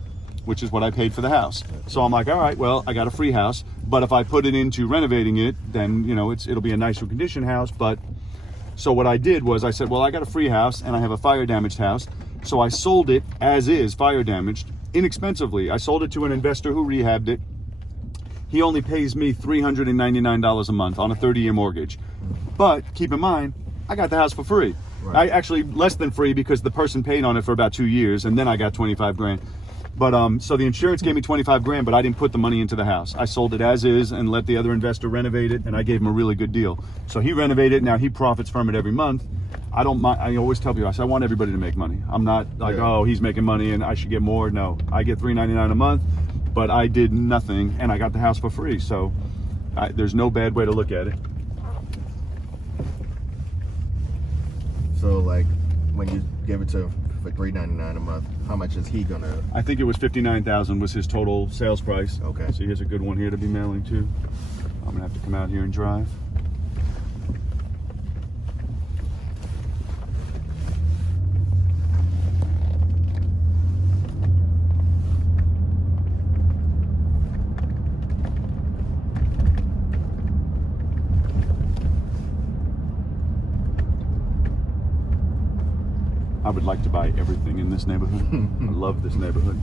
which is what I paid for the house. So I'm like, all right, well, I got a free house, but if I put it into renovating it, then it'll be a nicer condition house. But so what I did was I said, well, I got a free house and I have a fire damaged house, so I sold it as is, fire damaged, inexpensively. I sold it to an investor who rehabbed it. He only pays me $399 a month on a 30-year mortgage. But keep in mind, I got the house for free. I actually less than free, because the person paid on it for about 2 years, and then I got 25 grand. But so the insurance gave me 25 grand, but I didn't put the money into the house. I sold it as is and let the other investor renovate it, and I gave him a really good deal. So he renovated it. Now he profits from it every month. I don't mind. I always tell people, I say, I want everybody to make money. I'm not like, oh, he's making money and I should get more. No, I get $399 a month, but I did nothing and I got the house for free. So there's no bad way to look at it. So like when you give it to for $399 a month, how much is he gonna? I think it was $59,000 was his total sales price. Okay. So here's a good one here to be mailing to. I'm gonna have to come out here and drive. I would like to buy everything in this neighborhood. I love this neighborhood.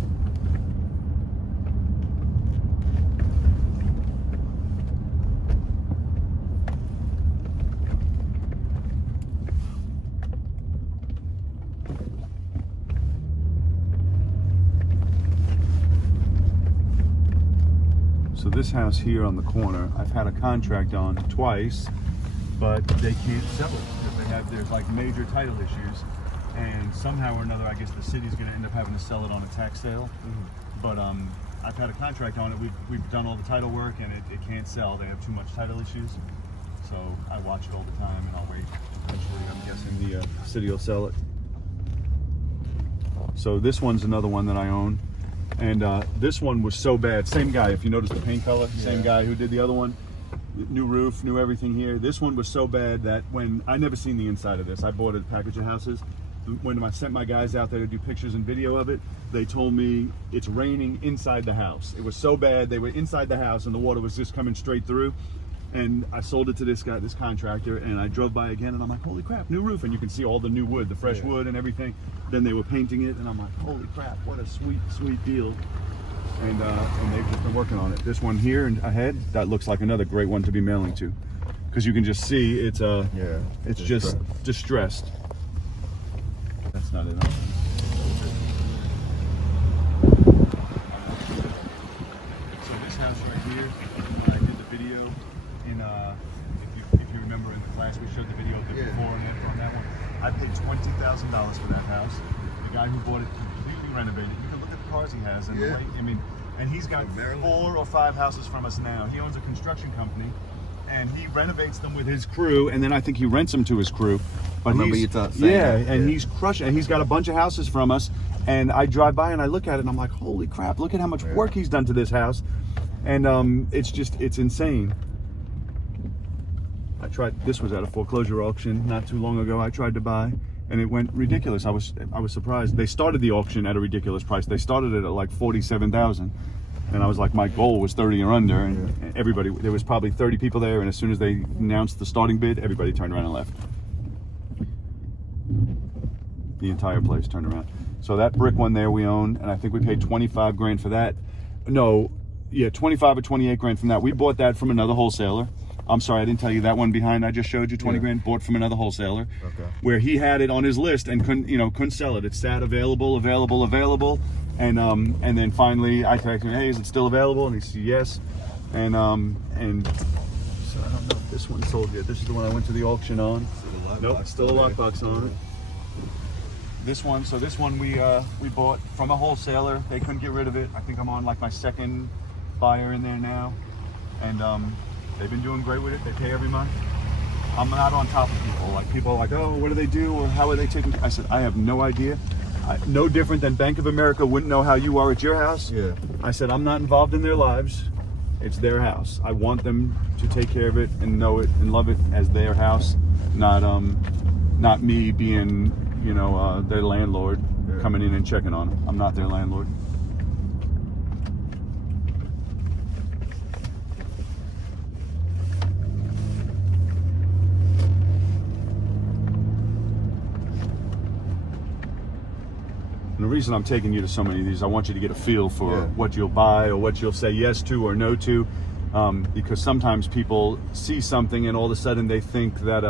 So this house here on the corner, I've had a contract on twice, but they can't sell it because there's like major title issues. And somehow or another, I guess the city's going to end up having to sell it on a tax sale. But I've had a contract on it. We've done all the title work, and it can't sell. They have too much title issues. So I watch it all the time, and I'll wait. Eventually, I'm guessing the city will sell it. So this one's another one that I own. And this one was so bad. Same guy, if you notice the paint color, same guy who did the other one. New roof, new everything here. This one was so bad that when I never seen the inside of this, I bought a package of houses. When I sent my guys out there to do pictures and video of it, they told me it's raining inside the house. It was so bad, they were inside the house and the water was just coming straight through. And I sold it to this guy, this contractor, and I drove by again and I'm like, holy crap, new roof. And you can see all the new wood, the fresh wood and everything. Then they were painting it and I'm like, holy crap, what a sweet, sweet deal. And they've just been working on it. This one here and ahead, that looks like another great one to be mailing to. Because you can just see it's just distressed. That's not it. So this house right here, I did the video in, if you remember in the class, we showed the video of the before and after on that one. I paid $20,000 for that house. The guy who bought it completely renovated. You can look at the cars he has and the way, and he's got 4 or 5 houses from us now. He owns a construction company. And he renovates them with his crew, and then I think he rents them to his crew. But he's crushing. And he's got a bunch of houses from us, and I drive by and I look at it, and I'm like, holy crap! Look at how much work he's done to this house, and it's insane. I tried. This was at a foreclosure auction not too long ago. I tried to buy, and it went ridiculous. I was surprised. They started the auction at a ridiculous price. They started it at like $47,000. And I was like, my goal was 30 or under, and everybody, there was probably 30 people there, and as soon as they announced the starting bid, everybody turned around and left. The entire place turned around. So that brick one there we own, and I think we paid 25 grand for that. No, yeah, 25 or 28 grand from that. We bought that from another wholesaler. I'm sorry, I didn't tell you that one behind I just showed you, 20 grand, bought from another wholesaler. Okay. Where he had it on his list and couldn't sell it. It sat available. And then finally I texted him, hey, is it still available? And he said yes. And so I don't know if this one sold yet. This is the one I went to the auction on. Nope, still a lockbox on it. This one we bought from a wholesaler. They couldn't get rid of it. I think I'm on like my second buyer in there now. And they've been doing great with it. They pay every month. I'm not on top of people. Like people are like, oh, what do they do or how are they taking? I said, I have no idea. No different than Bank of America wouldn't know how you are at your house. Yeah. I said, I'm not involved in their lives. It's their house. I want them to take care of it and know it and love it as their house, not me being, their landlord, coming in and checking on them. I'm not their landlord. And the reason I'm taking you to so many of these, I want you to get a feel for what you'll buy or what you'll say yes to or no to. Because sometimes people see something and all of a sudden they think that,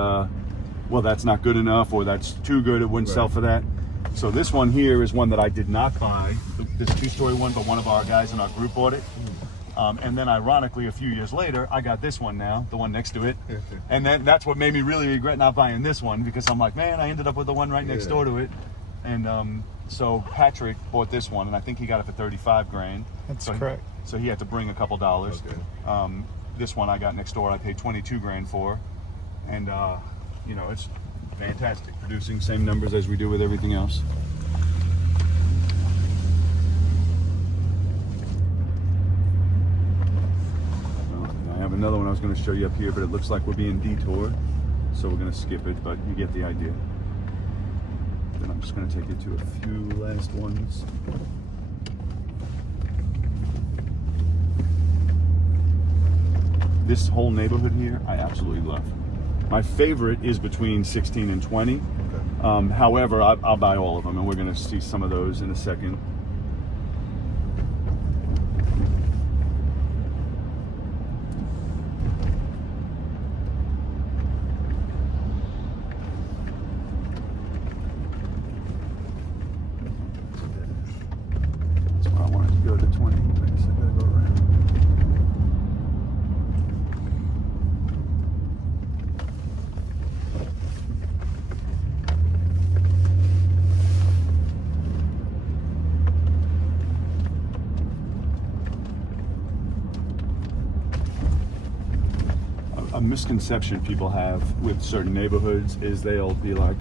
well, that's not good enough or that's too good, it wouldn't sell for that. So this one here is one that I did not buy, this 2-story one, but one of our guys in our group bought it. And then ironically, a few years later, I got this one now, the one next to it. And then that's what made me really regret not buying this one, because I'm like, man, I ended up with the one right next door to it. And so Patrick bought this one, and I think he got it for 35 grand. That's correct. So he had to bring a couple dollars. Okay. This one I got next door, I paid 22 grand for. And, it's fantastic. Producing same numbers as we do with everything else. I have another one I was going to show you up here, but it looks like we're being detoured. So we're going to skip it, but you get the idea. Then I'm just going to take you to a few last ones. This whole neighborhood here, I absolutely love. My favorite is between 16 and 20. Okay. However, I'll buy all of them, and we're going to see some of those in a second. Go to 20. I guess I gotta go around. A misconception people have with certain neighborhoods is they'll be like,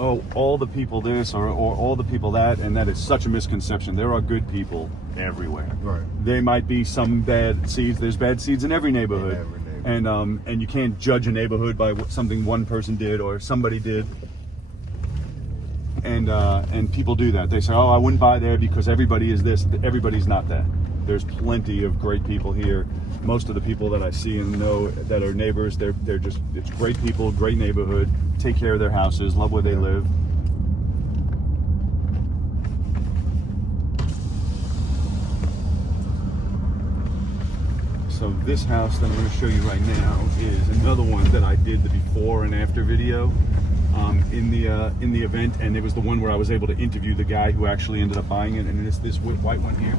oh, all the people this or all the people that, and that is such a misconception. There are good people everywhere. Right. There might be some bad seeds. There's bad seeds in every neighborhood. In every neighborhood. And you can't judge a neighborhood by something one person did or somebody did. And people do that. They say, oh, I wouldn't buy there because everybody is this. Everybody's not that. There's plenty of great people here. Most of the people that I see and know that are neighbors, it's great people, great neighborhood, take care of their houses, love where they live. So this house that I'm going to show you right now is another one that I did the before and after video in the event, and it was the one where I was able to interview the guy who actually ended up buying it, and it's this white one here.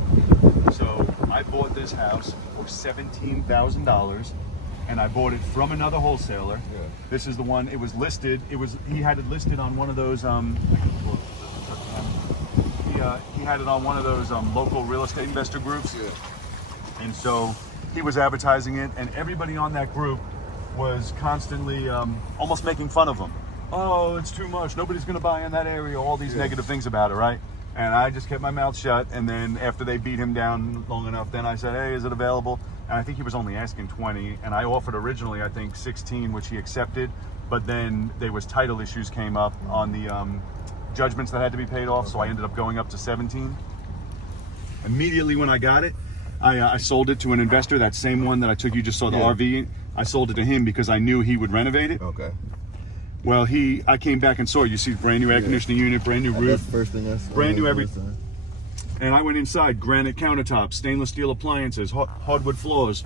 So I bought this house for $17,000, and I bought it from another wholesaler. Yeah. This is the one. It was listed. He had it listed on one of those. He had it on one of those local real estate investor groups. Yeah. And so he was advertising it, and everybody on that group was constantly almost making fun of him. Oh, it's too much. Nobody's going to buy in that area. All these negative things about it, right? And I just kept my mouth shut. And then after they beat him down long enough, then I said, hey, is it available? And I think he was only asking 20. And I offered originally, I think, 16, which he accepted. But then there was title issues came up on the judgments that had to be paid off. So I ended up going up to 17. Immediately when I got it, I sold it to an investor, that same one that I took, you just saw the RV. I sold it to him because I knew he would renovate it. Okay. Well, I came back and saw it. You see, brand new air conditioning unit, brand new roof. That's the first thing I saw. Brand new everything. And I went inside, granite countertops, stainless steel appliances, hardwood floors,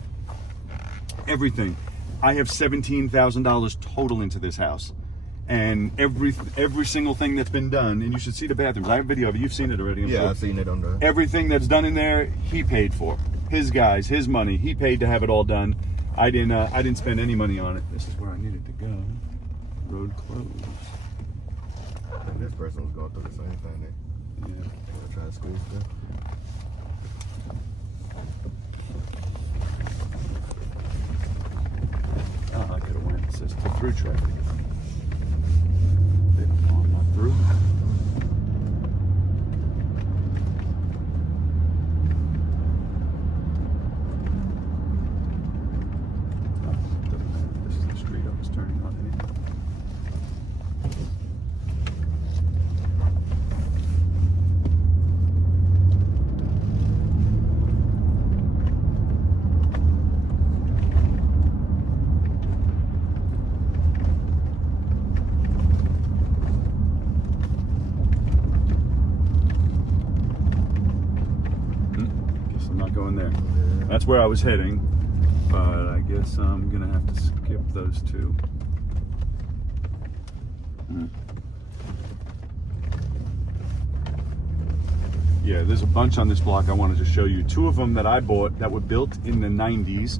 everything. I have $17,000 total into this house. And every single thing that's been done, and you should see the bathrooms. I have a video of it. You've seen it already. Yeah, I've seen it on the... Everything that's done in there, he paid for. His guys, his money. He paid to have it all done. I didn't spend any money on it. This is where I needed to go. Road closed. And this person was going through the same thing. Yeah. They were trying to squeeze through. I could have went. It says to through traffic. I'm not through. This is the street I was turning on. Going there. That's where I was heading, but I guess I'm gonna have to skip those two. Yeah, there's a bunch on this block I wanted to show you. Two of them that I bought that were built in the 90s.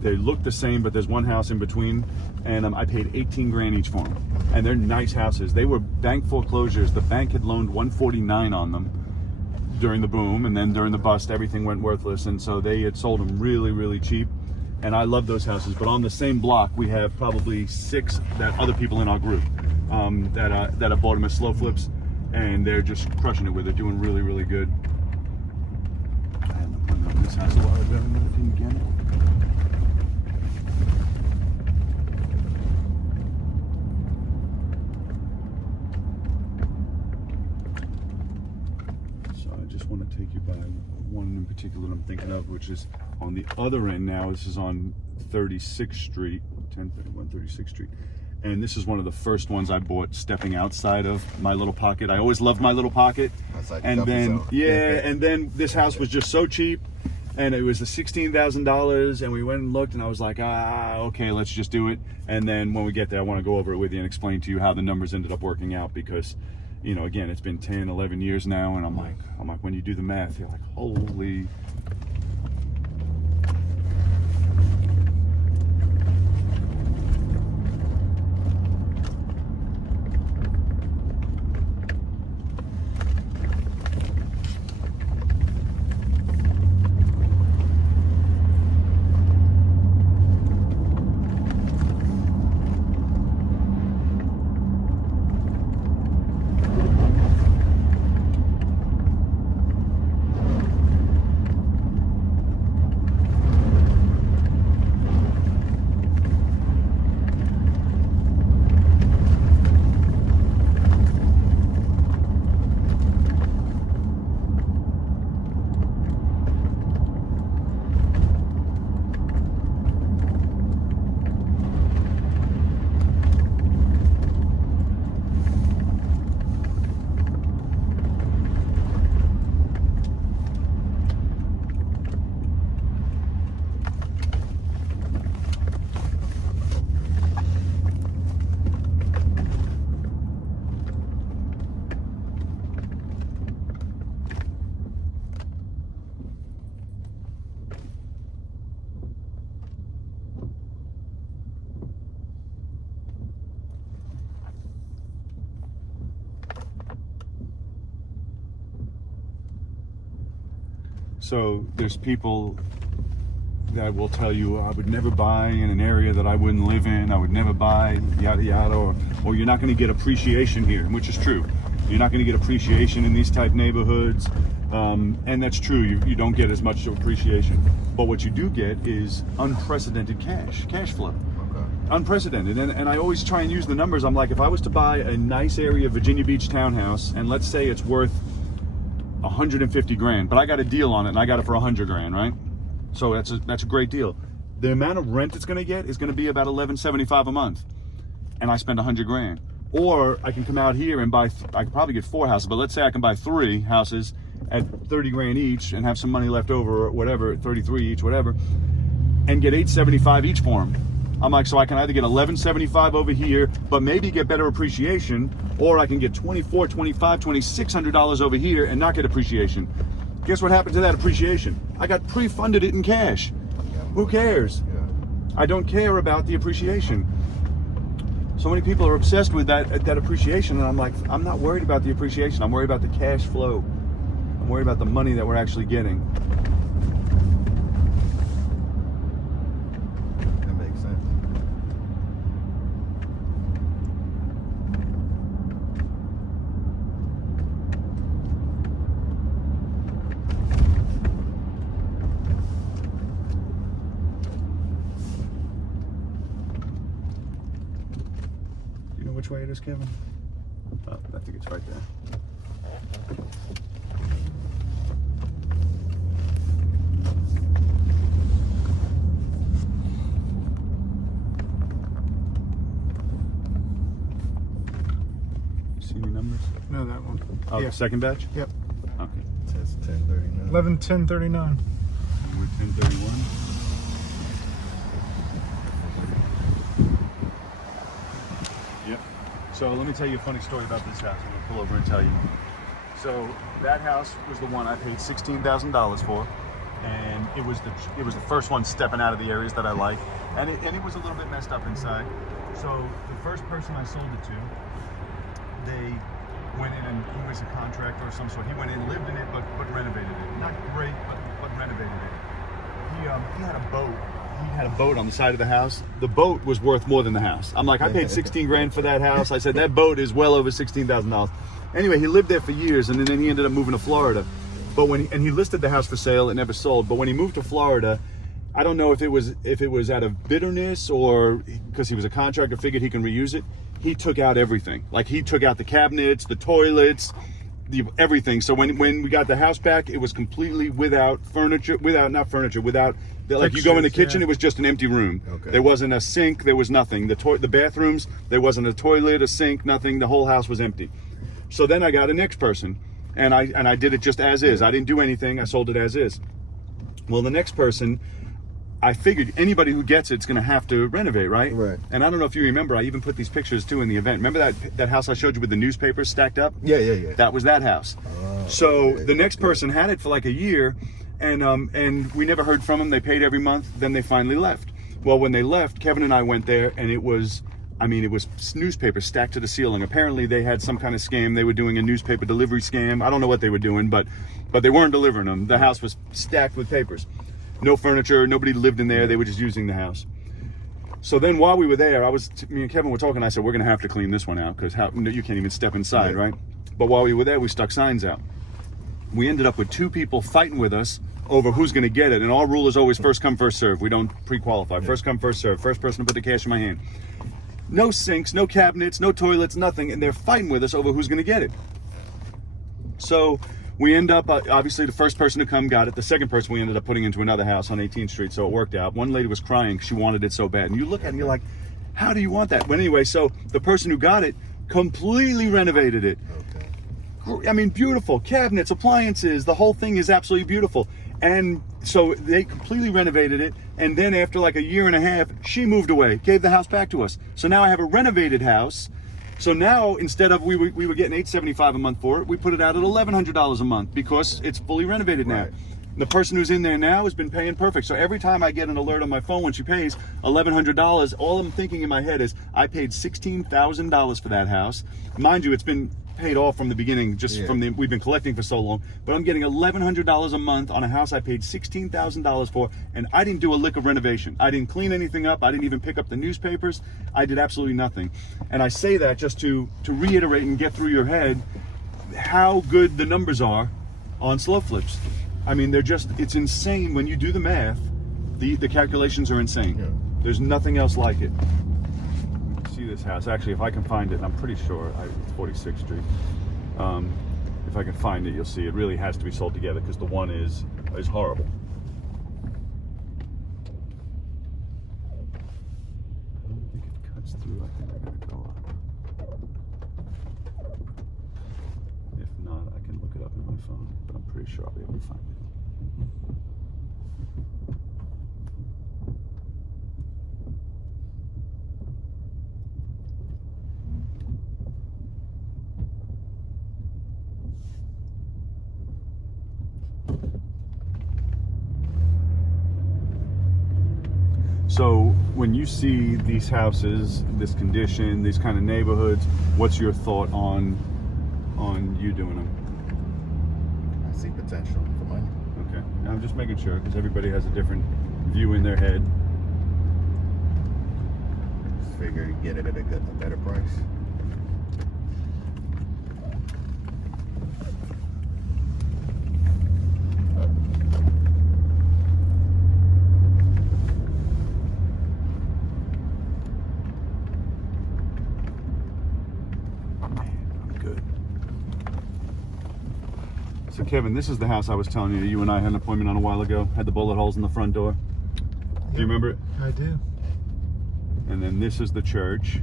They look the same, but there's one house in between, and I paid 18 grand each for them. And they're nice houses. They were bank foreclosures. The bank had loaned 149 on them during the boom, and then during the bust everything went worthless, and so they had sold them really cheap. And I love those houses. But on the same block we have probably 6 that other people in our group that I bought them as SlowFlips, and they're just crushing it with it, doing really good. I had an appointment on this house a while ago, and I didn't get it. Want to take you by one in particular that I'm thinking of, which is on the other end now. This is on 36th Street, 1031 36th Street, and this is one of the first ones I bought stepping outside of my little pocket. I always loved my little pocket, and then and then this house was just so cheap, and it was $16,000, and we went and looked, and I was like, okay, let's just do it. And then when we get there, I want to go over it with you and explain to you how the numbers ended up working out, because you know, again, it's been 10, 11 years now, and I'm like, when you do the math, you're like, holy. So there's people that will tell you, I would never buy in an area that I wouldn't live in, I would never buy yada yada, or you're not going to get appreciation here, which is true. You're not going to get appreciation in these type neighborhoods, and that's true. You don't get as much appreciation, but what you do get is unprecedented cash flow. Unprecedented. And I always try and use the numbers. I'm like, if I was to buy a nice area Virginia Beach townhouse, and let's say it's worth 150 grand, but I got a deal on it and I got it for 100 grand, right? So that's a great deal. The amount of rent it's going to get is going to be about $11.75 a month, and I spend 100 grand. Or I can come out here and buy, I could probably get 4 houses, but let's say I can buy 3 houses at 30 grand each and have some money left over, or whatever, 33 each, whatever, and get $875 each for them. I'm like, so I can either get $1,175 over here, but maybe get better appreciation, or I can get $2,400, $2,500, $2,600 over here and not get appreciation. Guess what happened to that appreciation? I got pre-funded it in cash. Who cares? I don't care about the appreciation. So many people are obsessed with that appreciation, and I'm like, I'm not worried about the appreciation. I'm worried about the cash flow. I'm worried about the money that we're actually getting. That makes sense. You know which way it is, Kevin? Oh, I think it's right there. See any numbers? No, that one. Oh, Yeah. second batch? Yep. Okay. It says 1039. 11/10/39. We're 1031. Yep. So let me tell you a funny story about this house. I'm gonna pull over and tell you. So that house was the one I paid $16,000 for, and it was the first one stepping out of the areas that I like, and it was a little bit messed up inside. So the first person I sold it to, they went in, and he was a contractor of some sort. He went in, lived in it, but renovated it. Not great, but renovated it. He had a boat. He had a boat on the side of the house. The boat was worth more than the house. I'm like, I paid 16 grand for that house. I said, that boat is well over $16,000. Anyway, he lived there for years, and then he ended up moving to Florida. But and he listed the house for sale, it never sold. But when he moved to Florida, I don't know if it was out of bitterness or because he was a contractor, figured he can reuse it. He took out everything. Like, he took out the cabinets, the toilets, everything. So when we got the house back, it was completely without furniture, like, you go in the kitchen, yeah. It was just an empty room. Okay. There wasn't a sink, there was nothing. The bathrooms, there wasn't a toilet, a sink, nothing. The whole house was empty. So then I got a next person, and I did it just as is. I didn't do anything. I sold it as is. Well, the next person, I figured anybody who gets it's going to have to renovate, right? Right. And I don't know if you remember, I even put these pictures too in the event. Remember that house I showed you with the newspapers stacked up? Yeah. That was that house. So the next person had it for like a year, and we never heard from them. They paid every month. Then they finally left. Well, when they left, Kevin and I went there, and it was newspapers stacked to the ceiling. Apparently they had some kind of scam. They were doing a newspaper delivery scam. I don't know what they were doing, but they weren't delivering them. The house was stacked with papers. No furniture, nobody lived in there. They were just using the house. So then while we were there, me and Kevin were talking. I said, we're going to have to clean this one out because you can't even step inside, right? But while we were there, we stuck signs out. We ended up with 2 people fighting with us over who's going to get it. And our rule is always first come, first serve. We don't pre-qualify. Yeah. First come, first serve. First person to put the cash in my hand. No sinks, no cabinets, no toilets, nothing. And they're fighting with us over who's going to get it. So we end up, obviously the first person to come got it. The second person we ended up putting into another house on 18th Street. So it worked out. One lady was crying. She wanted it so bad. And you look at it and you're like, how do you want that? Well, anyway, so the person who got it completely renovated it. Okay. I mean, beautiful. Cabinets, appliances, the whole thing is absolutely beautiful. And so they completely renovated it. And then after like a year and a half, she moved away, gave the house back to us. So now I have a renovated house. So now instead of we were getting $875 a month for it, we put it out at $1,100 a month because it's fully renovated now. Right. The person who's in there now has been paying perfect. So every time I get an alert on my phone when she pays $1,100, all I'm thinking in my head is I paid $16,000 for that house. Mind you, it's been paid off from the beginning, we've been collecting for so long, but I'm getting $1,100 a month on a house I paid $16,000 for, and I didn't do a lick of renovation. I didn't clean anything up. I didn't even pick up the newspapers. I did absolutely nothing. And I say that just to reiterate and get through your head how good the numbers are on SlowFlips. I mean, it's insane when you do the math. The calculations are insane. Yeah. There's nothing else like it. See this house, actually, if I can find it, and I'm pretty sure it's 46th Street. If I can find it, you'll see it really has to be sold together because the one is horrible. I don't think it cuts through. I think I gotta go up. If not, I can look it up in my phone, but I'm pretty sure I'll be able to find it. So when you see these houses, this condition, these kind of neighborhoods, what's your thought on you doing them? I see potential for money. Okay, I'm just making sure because everybody has a different view in their head. Just figure to get it at a better price. So Kevin, this is the house I was telling you. You and I had an appointment on a while ago. Had the bullet holes in the front door. Do you remember it? I do. And then this is the church,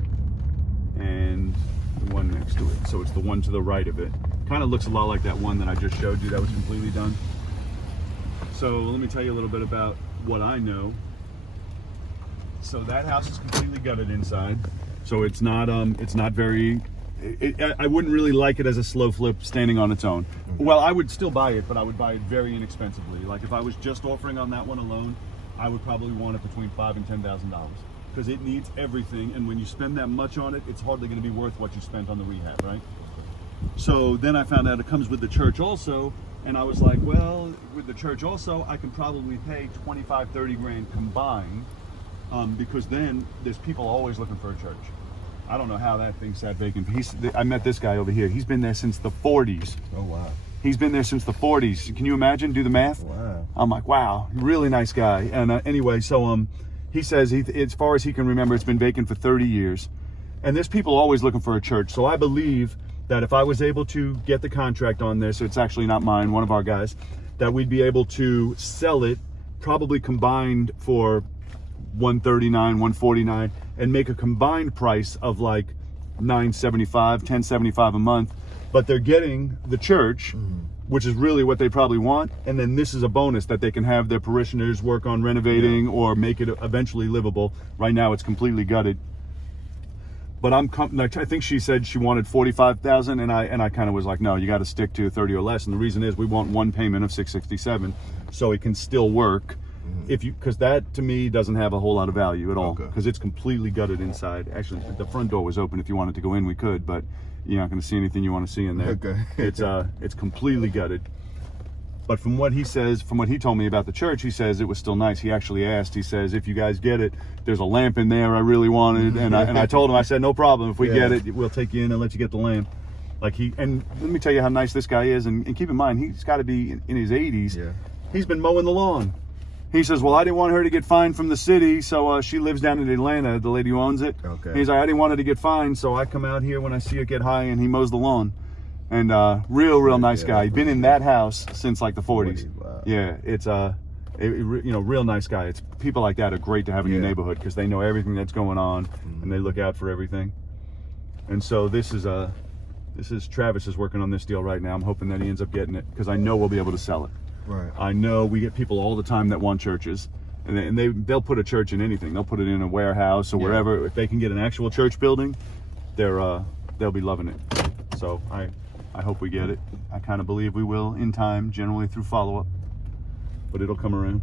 and the one next to it. So it's the one to the right of it. Kind of looks a lot like that one that I just showed you. That was completely done. So let me tell you a little bit about what I know. So that house is completely gutted inside. So it's not very. I wouldn't really like it as a slow flip standing on its own. Okay. Well, I would still buy it, but I would buy it very inexpensively. Like if I was just offering on that one alone, I would probably want it between $5,000 and $10,000 because it needs everything. And when you spend that much on it, it's hardly going to be worth what you spent on the rehab, right? So then I found out it comes with the church also, and I was like, well, with the church also, I can probably pay 25, 30 grand combined because then there's people always looking for a church. I don't know how that thing sat vacant. I met this guy over here. He's been there since the 40s. Oh, wow. He's been there since the 40s. Can you imagine? Do the math. Wow. I'm like, wow, really nice guy. And anyway, so he says, as far as he can remember, it's been vacant for 30 years. And there's people always looking for a church. So I believe that if I was able to get the contract on this, so it's actually not mine, one of our guys, that we'd be able to sell it probably combined for $139, $149, and make a combined price of like $975, $1075 a month. But they're getting the church, which is really what they probably want. And then this is a bonus that they can have their parishioners work on renovating or make it eventually livable. Right now it's completely gutted. But I think she said she wanted $45,000, and I kind of was like, no, you got to stick to 30 or less. And the reason is we want one payment of $667, so it can still work. Because that to me doesn't have a whole lot of value at all, because it's completely gutted inside. Actually, the front door was open. If you wanted to go in, we could, but you're not going to see anything you want to see in there. Okay. It's completely gutted. But from what he says, from what he told me about the church, he says it was still nice. He actually asked, he says, if you guys get it, there's a lamp in there I really wanted. And I told him, I said, no problem. If we get it, we'll take you in and let you get the lamp. And let me tell you how nice this guy is. And keep in mind, he's got to be in his 80s. Yeah. He's been mowing the lawn. He says, well, I didn't want her to get fined from the city, so she lives down in Atlanta, the lady who owns it. Okay. He's like, I didn't want her to get fined, so I come out here when I see it get high, and he mows the lawn. And real nice guy. He's been in that house since like the 40s. Wow. Yeah, it's real nice guy. It's people like that are great to have in your neighborhood because they know everything that's going on and they look out for everything. And so this is Travis is working on this deal right now. I'm hoping that he ends up getting it because I know we'll be able to sell it. Right. I know we get people all the time that want churches, and they'll put a church in anything. They'll put it in a warehouse or wherever. If they can get an actual church building, they'll be loving it. So I hope we get it. I kind of believe we will in time, generally through follow-up, but it'll come around.